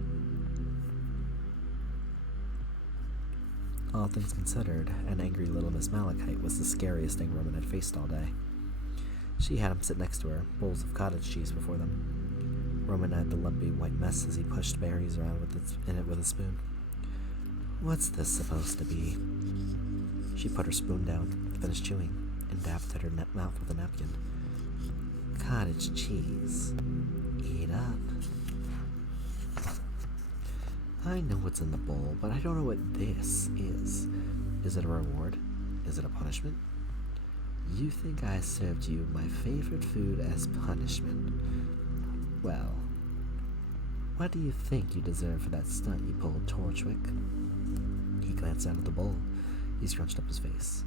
All things considered, an angry little Miss Malachite was the scariest thing Roman had faced all day. She had him sit next to her, bowls of cottage cheese before them. Roman eyed the lumpy white mess as he pushed berries around in it with a spoon. "What's this supposed to be?" She put her spoon down, finished chewing, and dabbed at her mouth with a napkin. "Cottage cheese. Eat up." "I know what's in the bowl, but I don't know what this is. Is it a reward? Is it a punishment?" "You think I served you my favorite food as punishment? Well, what do you think you deserve for that stunt you pulled, Torchwick?" He glanced down at the bowl. He scrunched up his face.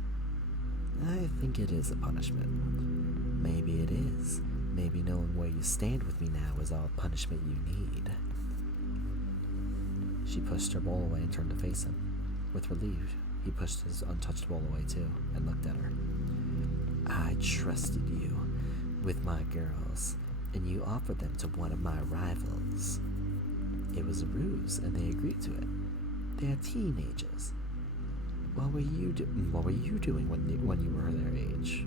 "I think it is a punishment. Maybe it is. Maybe knowing where you stand with me now is all punishment you need." She pushed her bowl away and turned to face him. With relief, he pushed his untouched bowl away too and looked at her. "I trusted you with my girls, and you offered them to one of my rivals. It was a ruse, and they agreed to it. They're teenagers. What were you doing when you were their age?"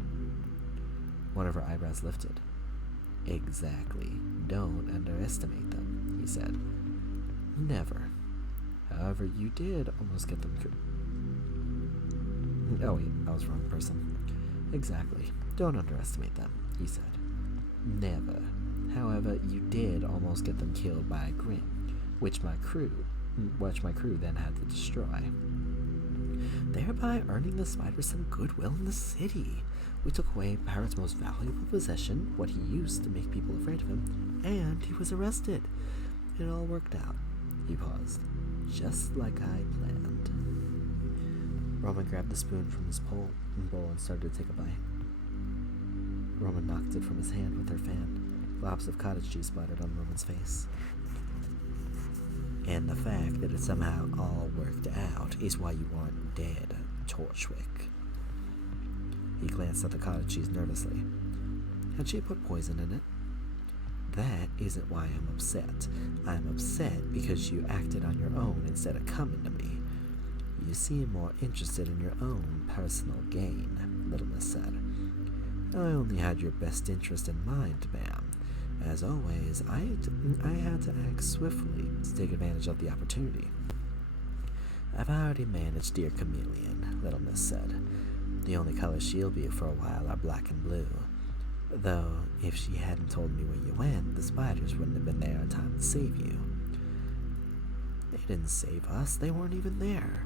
One of her eyebrows lifted. "Exactly. Don't underestimate them," he said. "Never. However, you did almost get them Oh wait, I was the wrong person. Exactly. Don't underestimate them," he said. "Never. However, you did almost get them killed by a Grimm, which my crew then had to destroy, thereby earning the spider some goodwill in the city. We took away Parrot's most valuable possession, what he used to make people afraid of him, and he was arrested. It all worked out." He paused. "Just like I planned." Roman grabbed the spoon from his bowl and started to take a bite. Roman knocked it from his hand with her fan. Globs of cottage cheese splattered on Roman's face. "And the fact that it somehow all worked out is why you aren't dead, Torchwick." He glanced at the cottage cheese nervously. Had she put poison in it? "That isn't why I'm upset. I'm upset because you acted on your own instead of coming to me. You seem more interested in your own personal gain," Little Miss said. "I only had your best interest in mind, ma'am. As always, I had to act swiftly to take advantage of the opportunity." "I've already managed dear Chameleon," Little Miss said. "The only colors she'll be for a while are black and blue. Though, if she hadn't told me where you went, the spiders wouldn't have been there in time to save you." "They didn't save us. They weren't even there."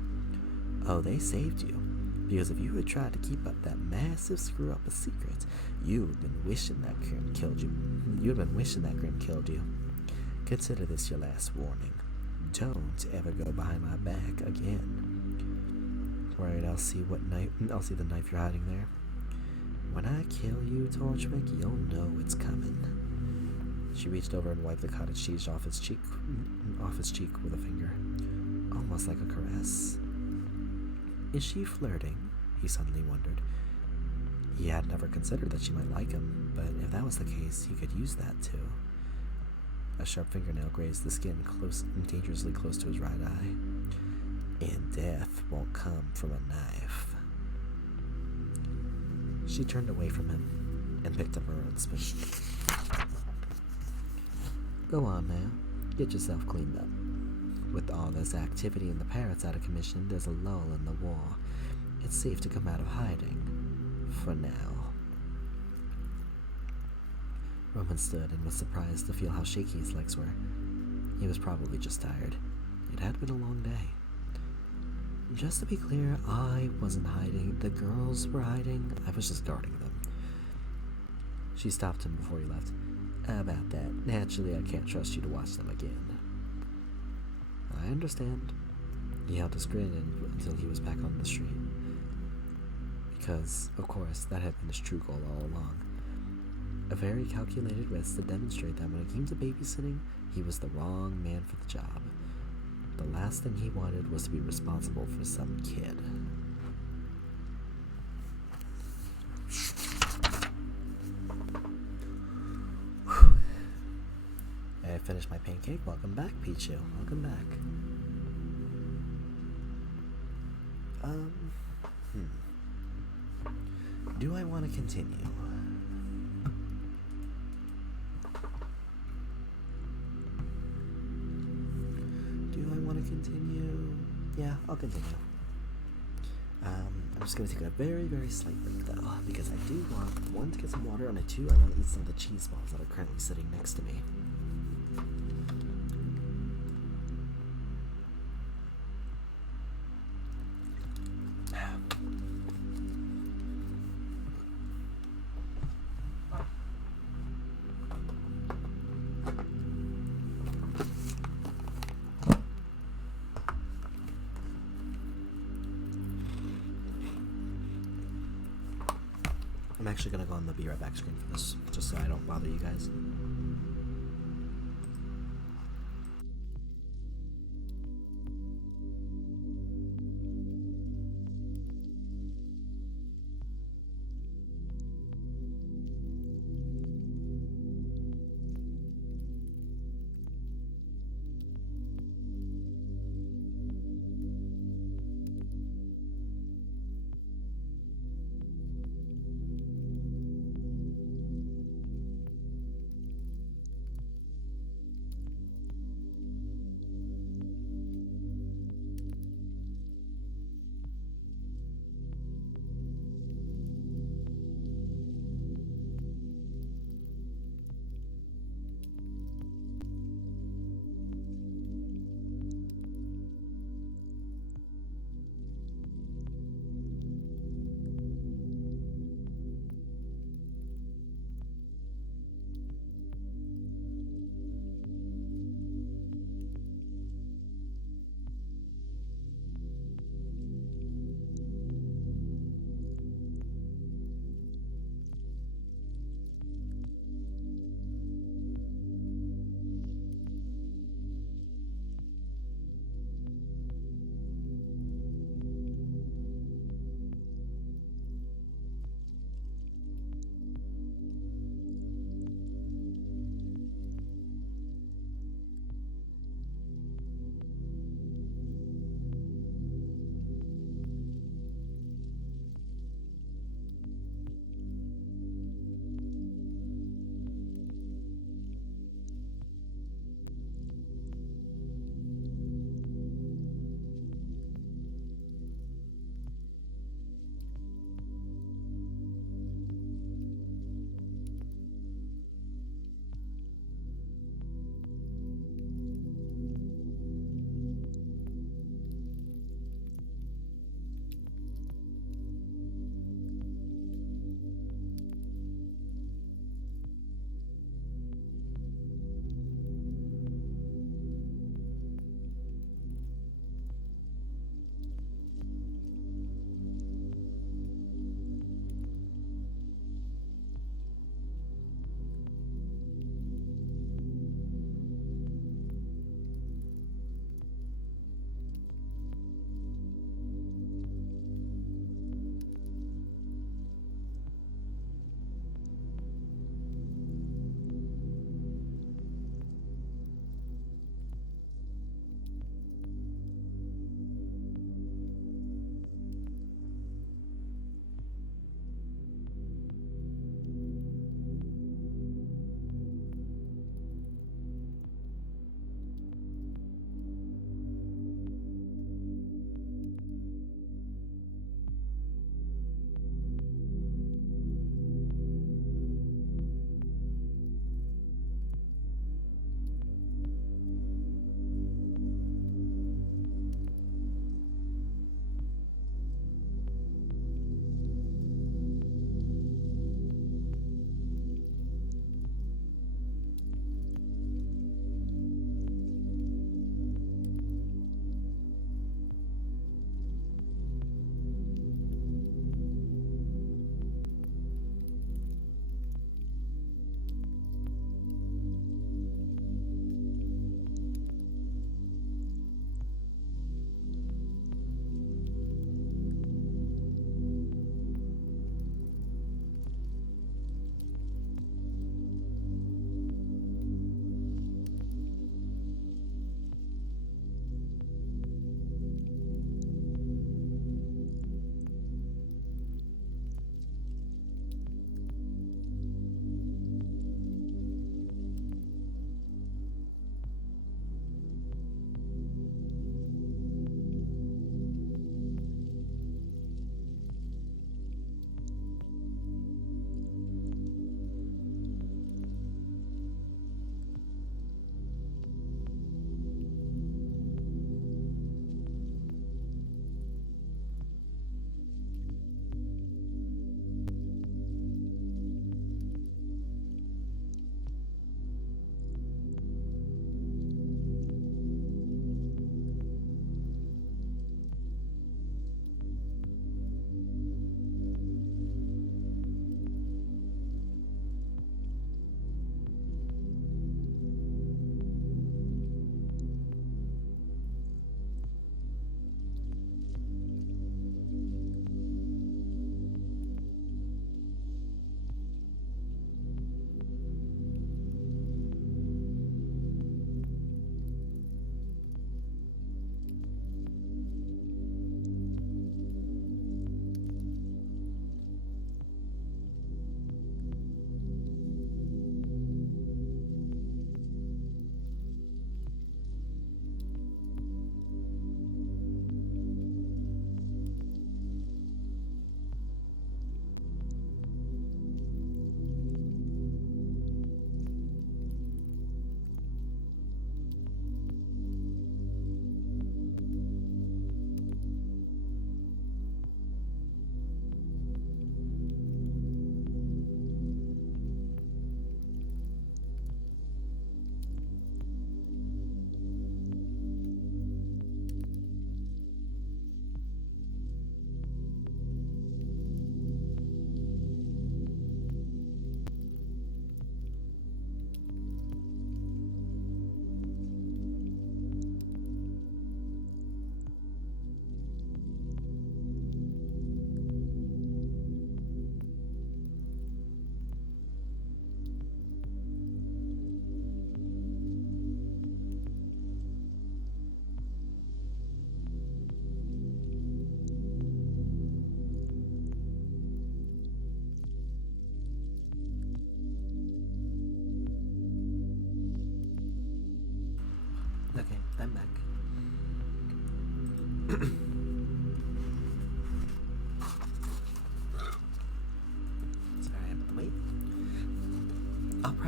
"Oh, they saved you. Because if you had tried to keep up that massive screw-up a secret, you'd have been wishing that Grimm killed you. Consider this your last warning. Don't ever go behind my back again. Right, I'll see the knife you're hiding there. When I kill you, Torchwick, you'll know it's coming. She reached over and wiped the cottage cheese off his cheek with a finger, almost like a caress. Is she flirting? He suddenly wondered. He had never considered that she might like him, but if that was the case, he could use that too. A sharp fingernail grazed the skin dangerously close to his right eye. And death won't come from a knife. She turned away from him and picked up her own spoon. Go on now, get yourself cleaned up. With all this activity and the parrots out of commission, there's a lull in the war. It's safe to come out of hiding. For now. Roman stood and was surprised to feel how shaky his legs were. He was probably just tired. It had been a long day. Just to be clear, I wasn't hiding. The girls were hiding. I was just guarding them. She stopped him before he left. About that, naturally I can't trust you to watch them again. I understand. He held his grin until he was back on the street. Because, of course, that had been his true goal all along. A very calculated risk to demonstrate that when it came to babysitting, he was the wrong man for the job. The last thing he wanted was to be responsible for some kid. I finished my pancake. Welcome back, Pichu. Welcome back. Do I want to continue? Yeah, I'll continue. I'm just going to take a very, very slight break, though, because I do want, one, to get some water, and two, I want to eat some of the cheese balls that are currently sitting next to me. I'm actually going to go on the Be Right Back screen for this, just so I don't bother you guys.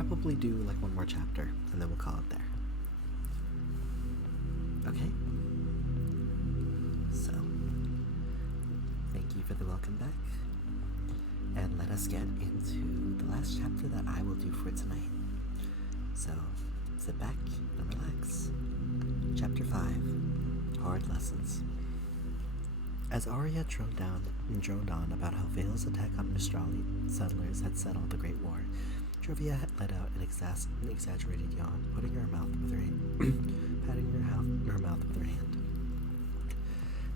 probably do like one more chapter, and then we'll call it there. Okay? So, thank you for the welcome back. And let us get into the last chapter that I will do for tonight. So, sit back and relax. Chapter 5, Hard Lessons. As Arya droned on about how Vale's attack on Mistrali settlers had settled the Great War, Trivia had let out an exaggerated yawn, patting her mouth with her hand.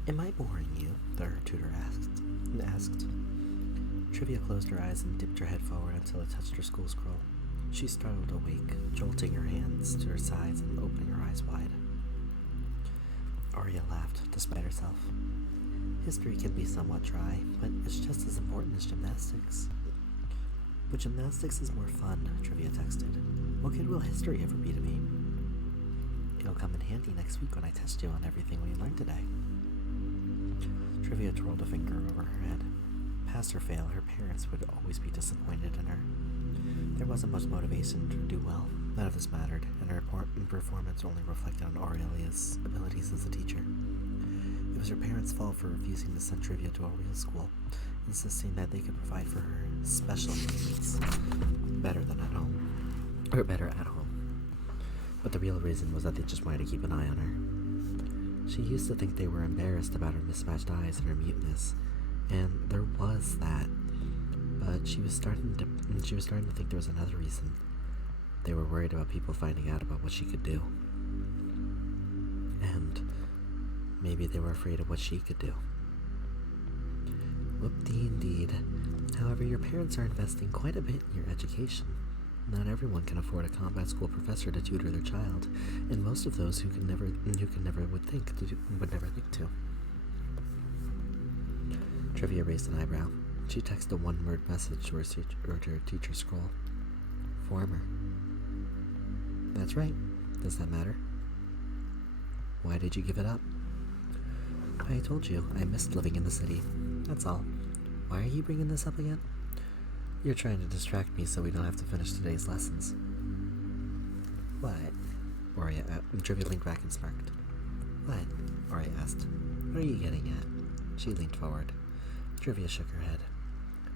Am I boring you? Her tutor asked. Trivia closed her eyes and dipped her head forward until it touched her school scroll. She startled awake, jolting her hands to her sides and opening her eyes wide. Arya laughed, despite herself. History can be somewhat dry, but it's just as important as gymnastics. But gymnastics is more fun, Trivia texted. What good will history ever be to me? It'll come in handy next week when I test you on everything we learned today. Trivia twirled a finger over her head. Pass or fail, her parents would always be disappointed in her. There wasn't much motivation to do well. None of this mattered, and her performance only reflected on Aurelia's abilities as a teacher. It was her parents' fault for refusing to send Trivia to a real school, insisting that they could provide for her special needs better at home. But the real reason was that they just wanted to keep an eye on her. She used to think they were embarrassed about her mismatched eyes and her muteness, and there was that. But she was starting to think there was another reason. They were worried about people finding out about what she could do. And maybe they were afraid of what she could do. Whoop-dee indeed. However, your parents are investing quite a bit in your education. Not everyone can afford a combat school professor to tutor their child, and most of those would never think to. Trivia raised an eyebrow. She texted a one-word message to her teacher scroll. Former. That's right. Does that matter? Why did you give it up? I told you, I missed living in the city. That's all. Why are you bringing this up again? You're trying to distract me so we don't have to finish today's lessons. What? Trivia leaned back and smirked. What? Arya asked. What are you getting at? She leaned forward. Trivia shook her head.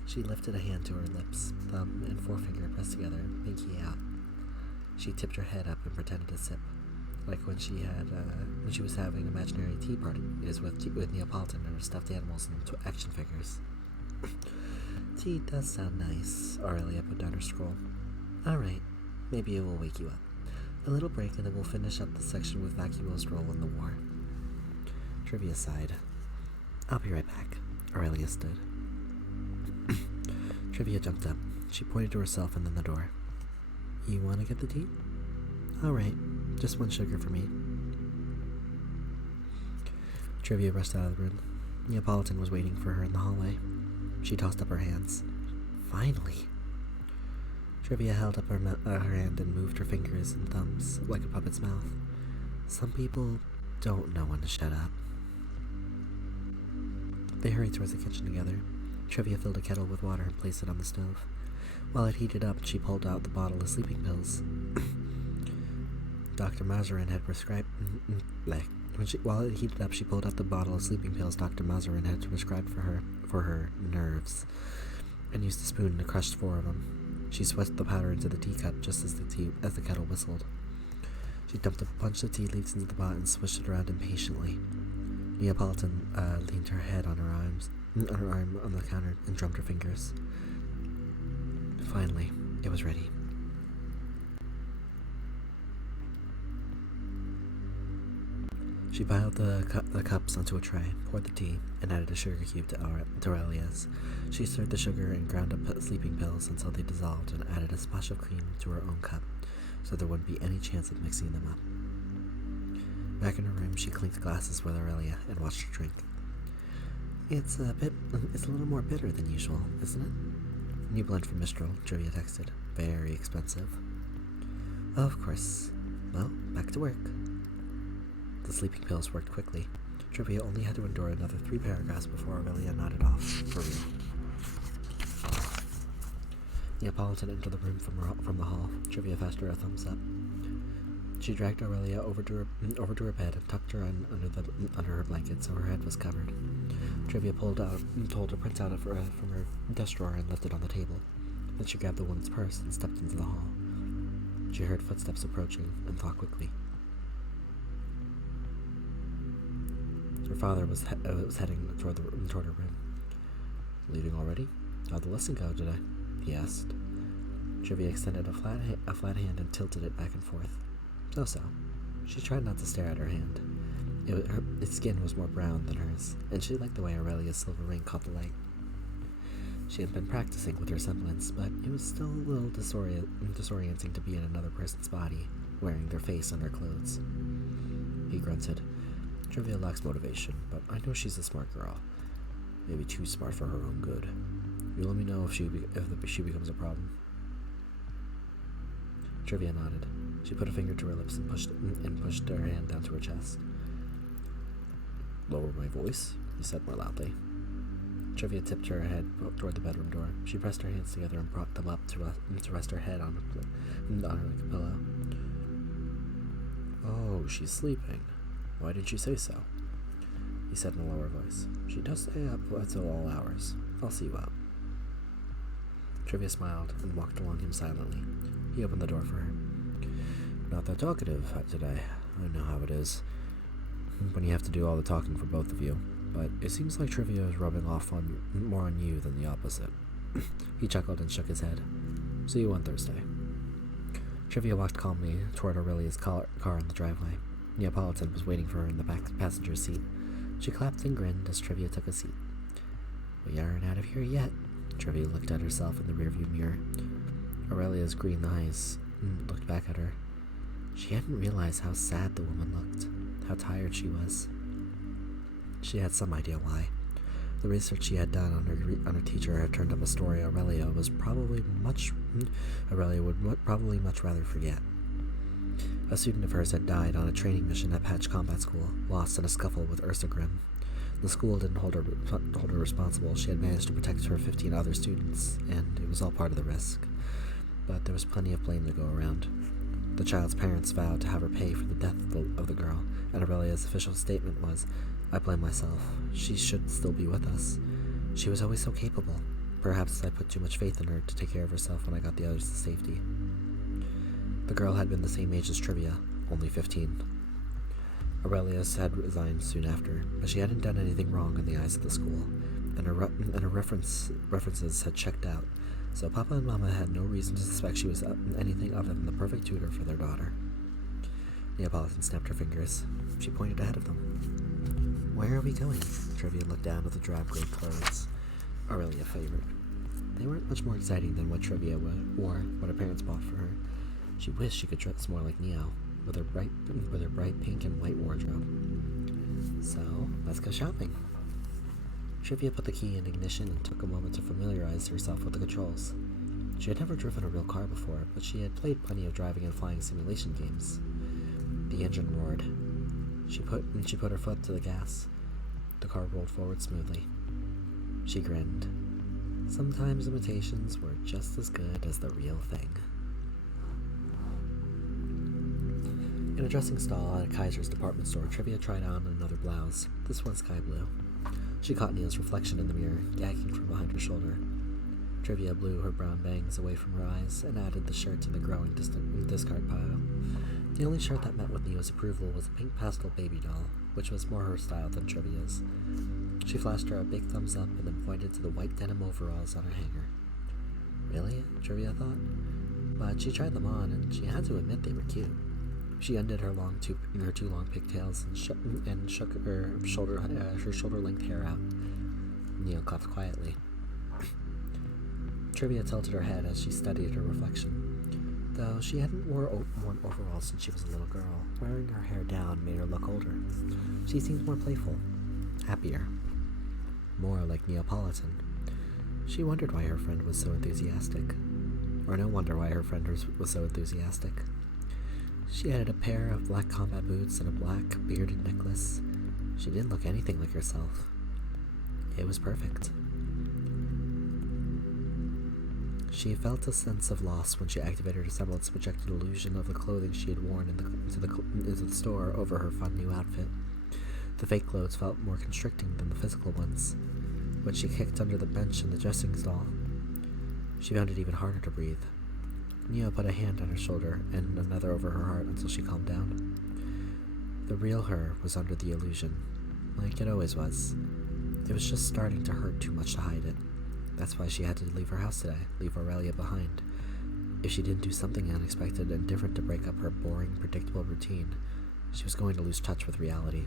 She lifted a hand to her lips, thumb and forefinger pressed together, pinky out. She tipped her head up and pretended to sip, like when she was having imaginary tea parties with Neapolitan and her stuffed animals and action figures. Tea does sound nice, Aurelia put down her scroll. Alright, maybe it will wake you up. A little break and then we'll finish up the section with Vacuo's role in the war. Trivia sighed. I'll be right back. Aurelia stood. Trivia jumped up. She pointed to herself and then the door. You want to get the tea? Alright, just one sugar for me. Trivia rushed out of the room. Neapolitan was waiting for her in the hallway. She tossed up her hands. Finally! Trivia held up her hand and moved her fingers and thumbs like a puppet's mouth. Some people don't know when to shut up. They hurried towards the kitchen together. Trivia filled a kettle with water and placed it on the stove. While it heated up, she pulled out the bottle of sleeping pills. Dr. Mazarin had prescribed... While it heated up, she pulled out the bottle of sleeping pills Dr. Mazarin had prescribed for her nerves, and used a spoon to crush 4 of them. She swept the powder into the teacup just as the kettle whistled. She dumped a bunch of tea leaves into the pot and swished it around impatiently. Neapolitan leaned her head on her arm on the counter and drummed her fingers. Finally, it was ready. She piled the cups onto a tray, poured the tea, and added a sugar cube to Aurelia's. She stirred the sugar and ground up sleeping pills until they dissolved and added a splash of cream to her own cup, so there wouldn't be any chance of mixing them up. Back in her room, she clinked glasses with Aurelia and watched her drink. It's a little more bitter than usual, isn't it? New blend from Mistral, Trivia texted. Very expensive. Oh, of course. Well, back to work. The sleeping pills worked quickly. Trivia only had to endure another 3 paragraphs before Aurelia nodded off, for real. Neapolitan entered the room from the hall. Trivia flashed her a thumbs up. She dragged Aurelia over to her bed and tucked her under her blanket so her head was covered. Trivia told her to print out from her desk drawer and left it on the table. Then she grabbed the woman's purse and stepped into the hall. She heard footsteps approaching and thought quickly. Her father was heading toward her room. "Leaving already? How'd the lesson go today?" he asked. Trivia extended a flat hand and tilted it back and forth. So. She tried not to stare at her hand. Its skin was more brown than hers, and she liked the way Aurelia's silver ring caught the light. She had been practicing with her semblance, but it was still a little disorienting to be in another person's body, wearing their face under clothes. He grunted. "Trivia lacks motivation, but I know she's a smart girl. Maybe too smart for her own good. You let me know if she becomes a problem." Trivia nodded. She put a finger to her lips and pushed her hand down to her chest. "Lower my voice," he said more loudly. Trivia tipped her head toward the bedroom door. She pressed her hands together and brought them up to rest her head on her like a pillow. "Oh, she's sleeping. Why didn't you say so?" he said in a lower voice. "She does stay up until all hours. I'll see you out." Trivia smiled and walked along him silently. He opened the door for her. "Not that talkative today. I know how it is when you have to do all the talking for both of you, but it seems like Trivia is rubbing off more on you than the opposite." He chuckled and shook his head. "See you on Thursday." Trivia walked calmly toward Aurelia's car in the driveway. Neapolitan was waiting for her in the back passenger seat. She clapped and grinned as Trivia took a seat. "We aren't out of here yet." Trivia looked at herself in the rearview mirror. Aurelia's green eyes looked back at her. She hadn't realized how sad the woman looked, how tired she was. She had some idea why. The research she had done on her teacher had turned up a story Aurelia would probably much rather forget. A student of hers had died on a training mission at Patch Combat School, lost in a scuffle with Ursa Grimm. The school didn't hold her responsible. She had managed to protect her 15 other students, and it was all part of the risk. But there was plenty of blame to go around. The child's parents vowed to have her pay for the death of the girl, and Aurelia's official statement was, "I blame myself. She should still be with us. She was always so capable. Perhaps I put too much faith in her to take care of herself when I got the others to safety." The girl had been the same age as Trivia, only 15. Aurelius had resigned soon after, but she hadn't done anything wrong in the eyes of the school, and her references had checked out, so Papa and Mama had no reason to suspect she was anything other than the perfect tutor for their daughter. Neapolitan snapped her fingers. She pointed ahead of them. "Where are we going?" Trivia looked down at the drab gray clothes Aurelia favored. They weren't much more exciting than what Trivia wore, what her parents bought for her. She wished she could dress more like Neo, with her bright pink and white wardrobe. "So, let's go shopping." Trivia put the key in ignition and took a moment to familiarize herself with the controls. She had never driven a real car before, but she had played plenty of driving and flying simulation games. The engine roared. She put her foot to the gas. The car rolled forward smoothly. She grinned. Sometimes imitations were just as good as the real thing. In a dressing stall at a Kaiser's department store, Trivia tried on another blouse, this one sky blue. She caught Neo's reflection in the mirror, gagging from behind her shoulder. Trivia blew her brown bangs away from her eyes and added the shirt to the growing discard pile. The only shirt that met with Neo's approval was a pink pastel baby doll, which was more her style than Trivia's. She flashed her a big thumbs up and then pointed to the white denim overalls on her hanger. Really? Trivia thought. But she tried them on, and she had to admit they were cute. She undid her two long pigtails and shook her shoulder-length hair out. Neo coughed quietly. Trivia tilted her head as she studied her reflection. Though she hadn't worn overalls since she was a little girl, wearing her hair down made her look older. She seemed more playful, happier, more like Neapolitan. She wondered why her friend was so enthusiastic. Or no wonder why her friend was so enthusiastic. She added a pair of black combat boots and a black bearded necklace. She didn't look anything like herself. It was perfect. She felt a sense of loss when she activated her semblance projected illusion of the clothing she had worn into the store over her fun new outfit. The fake clothes felt more constricting than the physical ones. When she kicked under the bench in the dressing stall, she found it even harder to breathe. Neo put a hand on her shoulder and another over her heart until she calmed down. The real her was under the illusion, like it always was. It was just starting to hurt too much to hide it. That's why she had to leave her house today, leave Aurelia behind. If she didn't do something unexpected and different to break up her boring, predictable routine, she was going to lose touch with reality.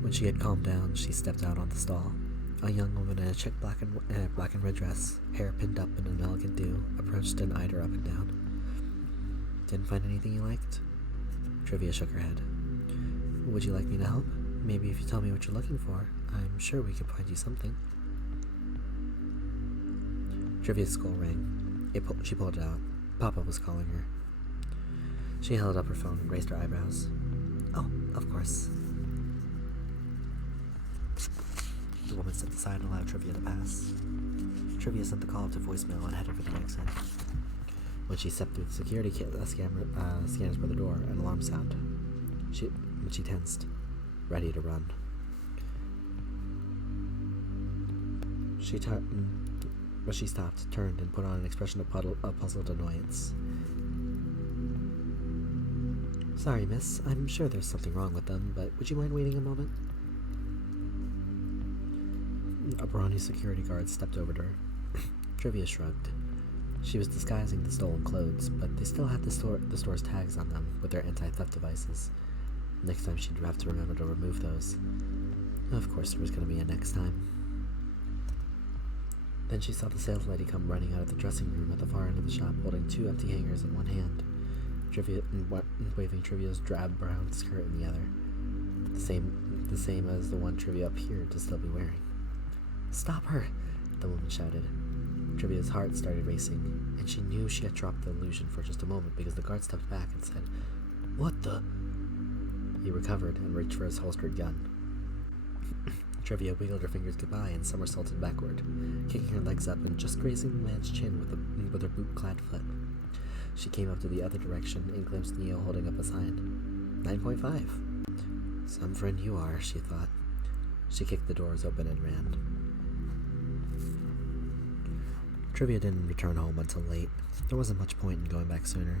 When she had calmed down, she stepped out on the stall. A young woman in a check black and red dress, hair pinned up in an elegant do, approached and eyed her up and down. Didn't find anything you liked? Trivia shook her head. Would you like me to help? Maybe if you tell me what you're looking for, I'm sure we could find you something. Trivia's skull rang. She pulled it out. Papa was calling her. She held up her phone and raised her eyebrows. Oh, of course. The woman stepped aside and allowed Trivia to pass. Trivia sent the call to voicemail and headed for the exit. When she stepped through the security scanners by the door, an alarm sounded. She tensed, ready to run. But she stopped, turned, and put on an expression of puzzled annoyance. Sorry, miss. I'm sure there's something wrong with them, but would you mind waiting a moment? A brawny security guard stepped over to her. Trivia shrugged. She was disguising the stolen clothes, but they still had the store's tags on them with their anti-theft devices. Next time she'd have to remember to remove those. Of course there was going to be a next time. Then she saw the sales lady come running out of the dressing room at the far end of the shop, holding 2 empty hangers in one hand, waving Trivia's drab brown skirt in the other, the same as the one Trivia appeared to still be wearing. Stop her! The woman shouted. Trivia's heart started racing, and she knew she had dropped the illusion for just a moment because the guard stepped back and said, What the? He recovered and reached for his holstered gun. Trivia wiggled her fingers goodbye and somersaulted backward, kicking her legs up and just grazing the man's chin with her boot-clad foot. She came up to the other direction and glimpsed Neo holding up a sign. 9.5. Some friend you are, she thought. She kicked the doors open and ran. Trivia didn't return home until late. There wasn't much point in going back sooner.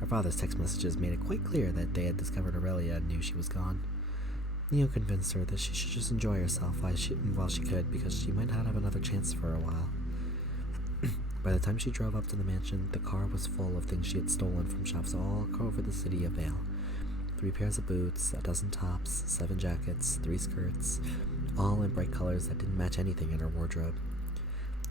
Her father's text messages made it quite clear that they had discovered Aurelia and knew she was gone. Neo convinced her that she should just enjoy herself while she could, because she might not have another chance for a while. By the time she drove up to the mansion, the car was full of things she had stolen from shops all over the city of Vale. 3 pairs of boots, 12 tops, 7 jackets, 3 skirts, all in bright colors that didn't match anything in her wardrobe.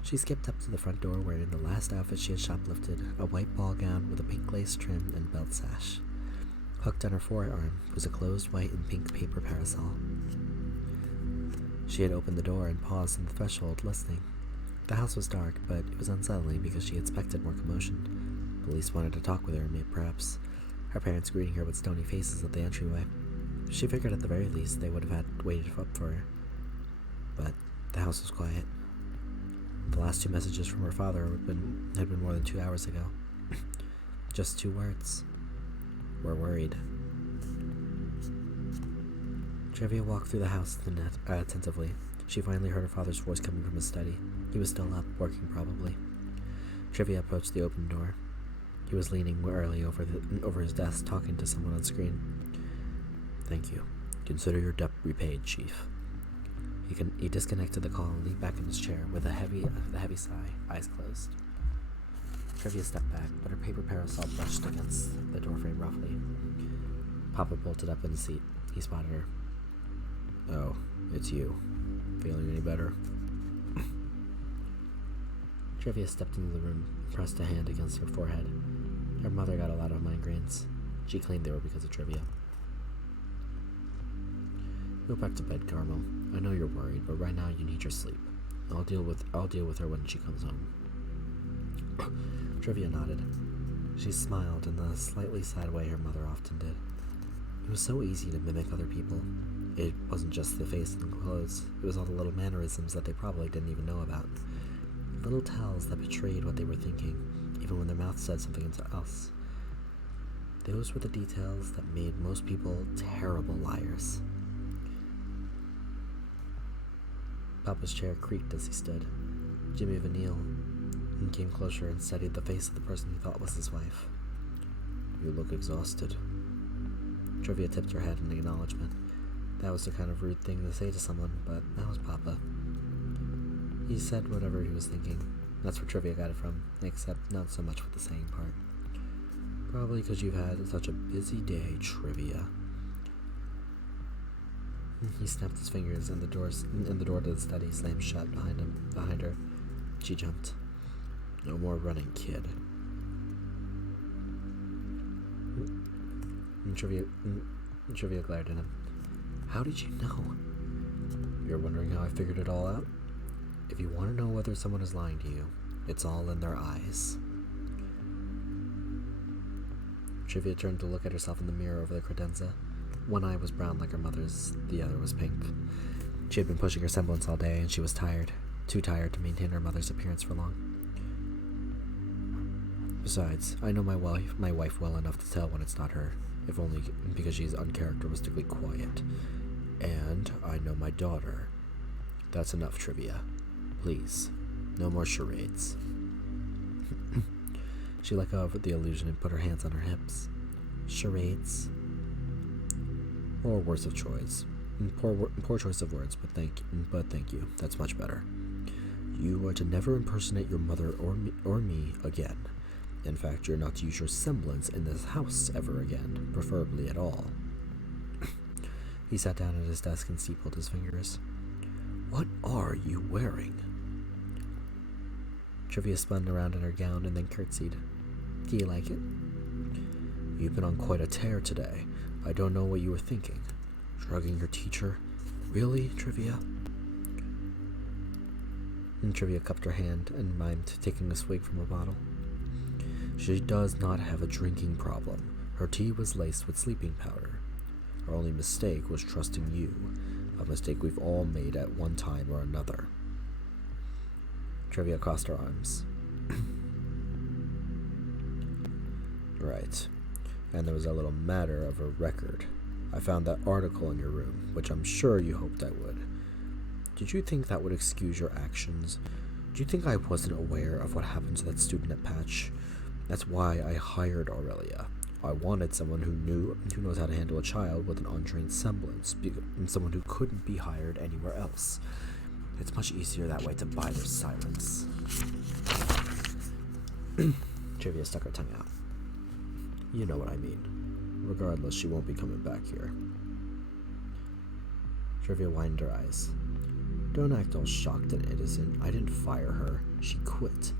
She skipped up to the front door wearing the last outfit she had shoplifted, a white ball gown with a pink lace trim and belt sash. Hooked on her forearm was a closed white and pink paper parasol. She had opened the door and paused on the threshold, listening. The house was dark, but it was unsettling because she expected more commotion. Police wanted to talk with her, maybe perhaps her parents greeting her with stony faces at the entryway. She figured at the very least they would have had waited up for her. But the house was quiet. The last 2 messages from her father had been more than 2 hours ago. Just 2 words. We're worried. Trivia walked through the house attentively. She finally heard her father's voice coming from his study. He was still up, working probably. Trivia approached the open door. He was leaning wearily over his desk, talking to someone on screen. Thank you. Consider your debt repaid, Chief. He disconnected the call and leaned back in his chair with a heavy sigh, eyes closed. Trivia stepped back, but her paper parasol brushed against the doorframe roughly. Papa bolted up in the seat. He spotted her. Oh, it's you. Feeling any better? Trivia stepped into the room and pressed a hand against her forehead. Her mother got a lot of migraines. She claimed they were because of Trivia. Go back to bed, Carmel. I know you're worried, but right now you need your sleep. I'll deal with her when she comes home. Trivia nodded. She smiled in the slightly sad way her mother often did. It was so easy to mimic other people. It wasn't just the face and the clothes. It was all the little mannerisms that they probably didn't even know about. little tells that betrayed what they were thinking, even when their mouth said something else. Those were the details that made most people terrible liars. Papa's chair creaked as he stood. Jimmy Vanille came closer and studied the face of the person he thought was his wife. "You look exhausted." Trivia tipped her head in acknowledgement. That was the kind of rude thing to say to someone, but that was Papa. He said whatever he was thinking. That's where Trivia got it from, except not so much with the saying part. "Probably because you've had such a busy day, Trivia." He snapped his fingers, and the door to the study slammed shut behind her. She jumped. "No more running, kid." Trivia glared at him. "How did you know?" "You're wondering how I figured it all out? If you want to know whether someone is lying to you, it's all in their eyes." Trivia turned to look at herself in the mirror over the credenza. One eye was brown like her mother's, the other was pink. She had been pushing her semblance all day, and she was tired. Too tired to maintain her mother's appearance for long. Besides, I know my wife well enough to tell when it's not her, if only because she's uncharacteristically quiet. And I know my daughter. That's enough, Trivia. Please, no more charades. She let go of the illusion and put her hands on her hips. Charades? Or words of choice. Poor choice of words, but thank you. That's much better. You are to never impersonate your mother or me again. In fact, you're not to use your semblance in this house ever again, preferably at all. He sat down at his desk and steepled his fingers. What are you wearing? Trivia spun around in her gown and then curtsied. Do you like it? You've been on quite a tear today. I don't know what you were thinking. Drugging your teacher? Really, Trivia? And Trivia cupped her hand and mimed taking a swig from a bottle. She does not have a drinking problem. Her tea was laced with sleeping powder. Her only mistake was trusting you, a mistake we've all made at one time or another. Trivia crossed her arms. Right. And there was a little matter of a record. I found that article in your room, which I'm sure you hoped I would. Did you think that would excuse your actions? Do you think I wasn't aware of what happened to that student at Patch? That's why I hired Aurelia. I wanted someone who knows how to handle a child with an untrained semblance, and someone who couldn't be hired anywhere else. It's much easier that way to buy their silence. Trivia stuck her tongue out. You know what I mean. Regardless, she won't be coming back here. Trivia widened her eyes. Don't act all shocked and innocent. I didn't fire her. She quit.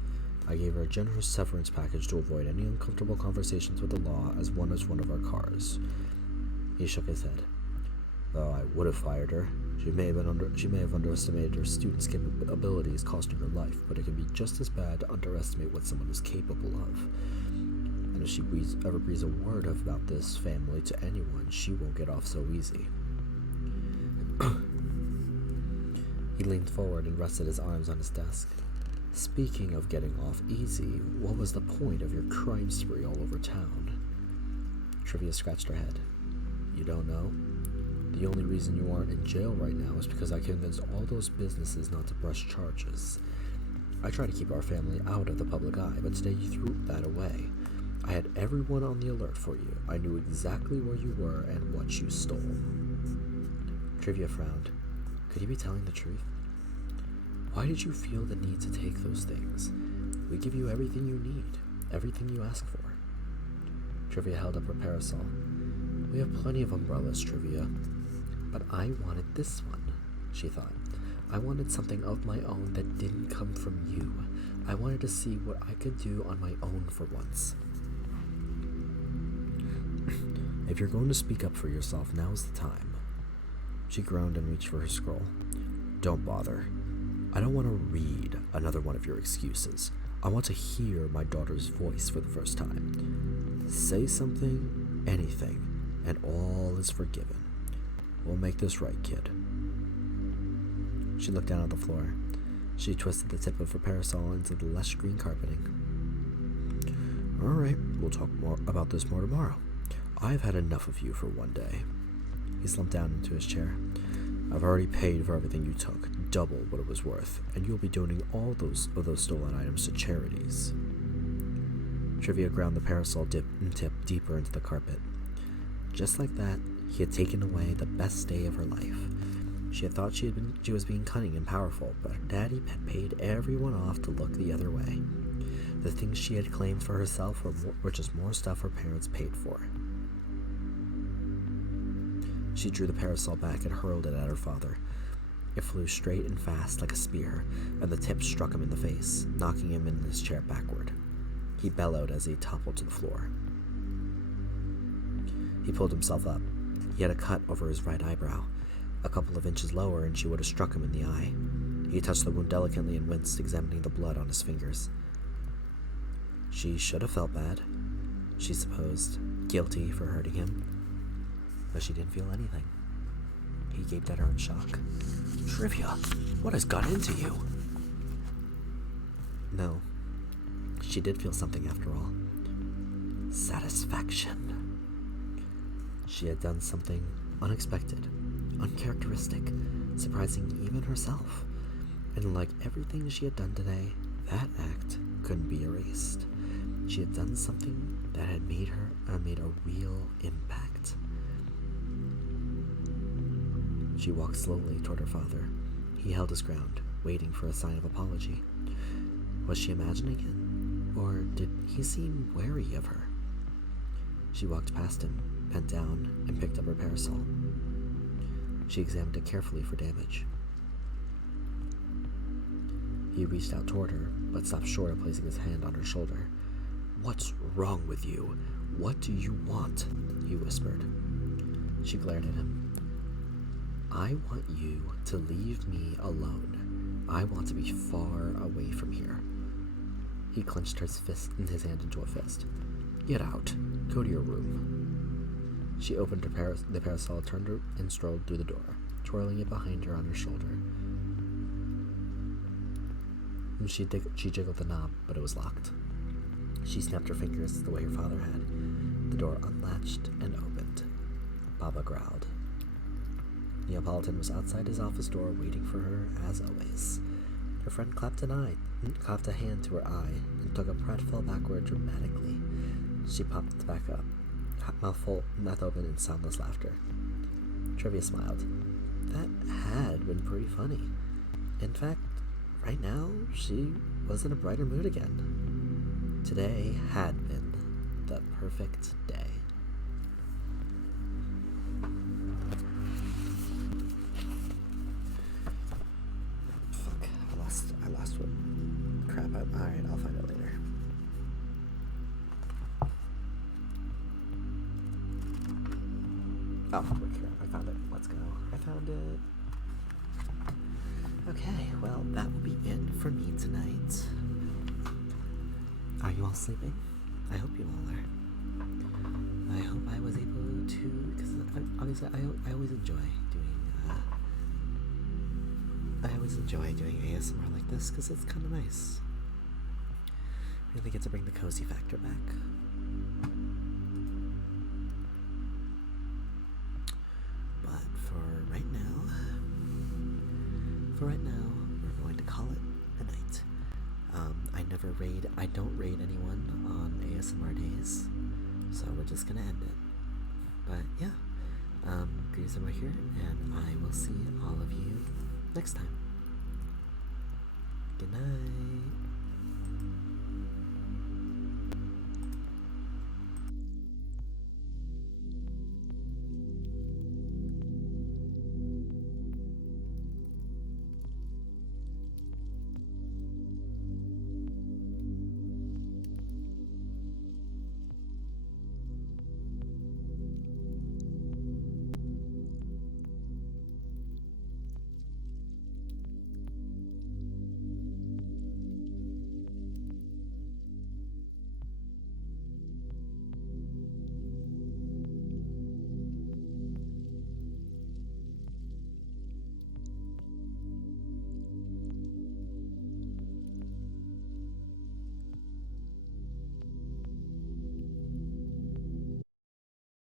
I gave her a generous severance package to avoid any uncomfortable conversations with the law as one of our cars. He shook his head. Though I would have fired her. She may have underestimated her students' abilities, costing her life, but it can be just as bad to underestimate what someone is capable of. And if she ever breathes a word about this family to anyone, she won't get off so easy. He leaned forward and rested his arms on his desk. Speaking of getting off easy, what was the point of your crime spree all over town? Trivia scratched her head. You don't know? The only reason you aren't in jail right now is because I convinced all those businesses not to press charges. I try to keep our family out of the public eye, but today you threw that away. I had everyone on the alert for you. I knew exactly where you were and what you stole. Trivia frowned. Could he be telling the truth? Why did you feel the need to take those things? We give you everything you need, everything you ask for. Trivia held up her parasol. We have plenty of umbrellas, Trivia. But I wanted this one, she thought. I wanted something of my own that didn't come from you. I wanted to see what I could do on my own for once. If you're going to speak up for yourself, now's the time. She groaned and reached for her scroll. Don't bother. I don't want to read another one of your excuses. I want to hear my daughter's voice for the first time. Say something, anything, and all is forgiven. We'll make this right, kid. She looked down at the floor. She twisted the tip of her parasol into the lush green carpeting. All right, we'll talk more about this more tomorrow. I've had enough of you for one day. He slumped down into his chair. I've already paid for everything you took, double what it was worth, and you'll be donating all of those stolen items to charities. Trivia ground the parasol tip deeper into the carpet. Just like that, he had taken away the best day of her life. She had thought she was being cunning and powerful, but her daddy had paid everyone off to look the other way. The things she had claimed for herself were just more stuff her parents paid for. She drew the parasol back and hurled it at her father. It flew straight and fast like a spear, and the tip struck him in the face, knocking him in his chair backward. He bellowed as he toppled to the floor. He pulled himself up. He had a cut over his right eyebrow. A couple of inches lower and she would have struck him in the eye. He touched the wound delicately and winced, examining the blood on his fingers. She should have felt bad, she supposed, guilty for hurting him. But she didn't feel anything. He gaped at her in shock. Trivia, what has got into you? No, she did feel something after all. Satisfaction. She had done something unexpected, uncharacteristic, surprising even herself. And like everything she had done today, that act couldn't be erased. She had done something that had made a real impact. She walked slowly toward her father. He held his ground, waiting for a sign of apology. Was she imagining it? Or did he seem wary of her? She walked past him, bent down, and picked up her parasol. She examined it carefully for damage. He reached out toward her, but stopped short of placing his hand on her shoulder. What's wrong with you? What do you want? He whispered. She glared at him. I want you to leave me alone. I want to be far away from here. He clenched his hand into a fist. Get out. Go to your room. She opened the parasol, turned her, and strolled through the door, twirling it behind her on her shoulder. She jiggled the knob, but it was locked. She snapped her fingers the way her father had. The door unlatched and opened. Baba growled. Neapolitan was outside his office door waiting for her, as always. Her friend clapped a hand to her eye and took a pratfall backward dramatically. She popped back up, mouth open in soundless laughter. Trivia smiled. That had been pretty funny. In fact, right now, she was in a brighter mood again. Today had been the perfect day. Fuck, I lost what crap. Alright, I'll find it later. Oh, look here, I found it. Let's go. I found it. Okay, well, that will be it for me tonight. Are you all sleeping? I hope you all are. I hope I was able to, because obviously I always enjoy doing ASMR like this, because it's kind of nice. Really get to bring the cozy factor back. But for right now, we're going to call it a night. I don't raid anyone on ASMR days, so we're just gonna end it. But yeah, greetings over here, and I will see all of you next time. Good night.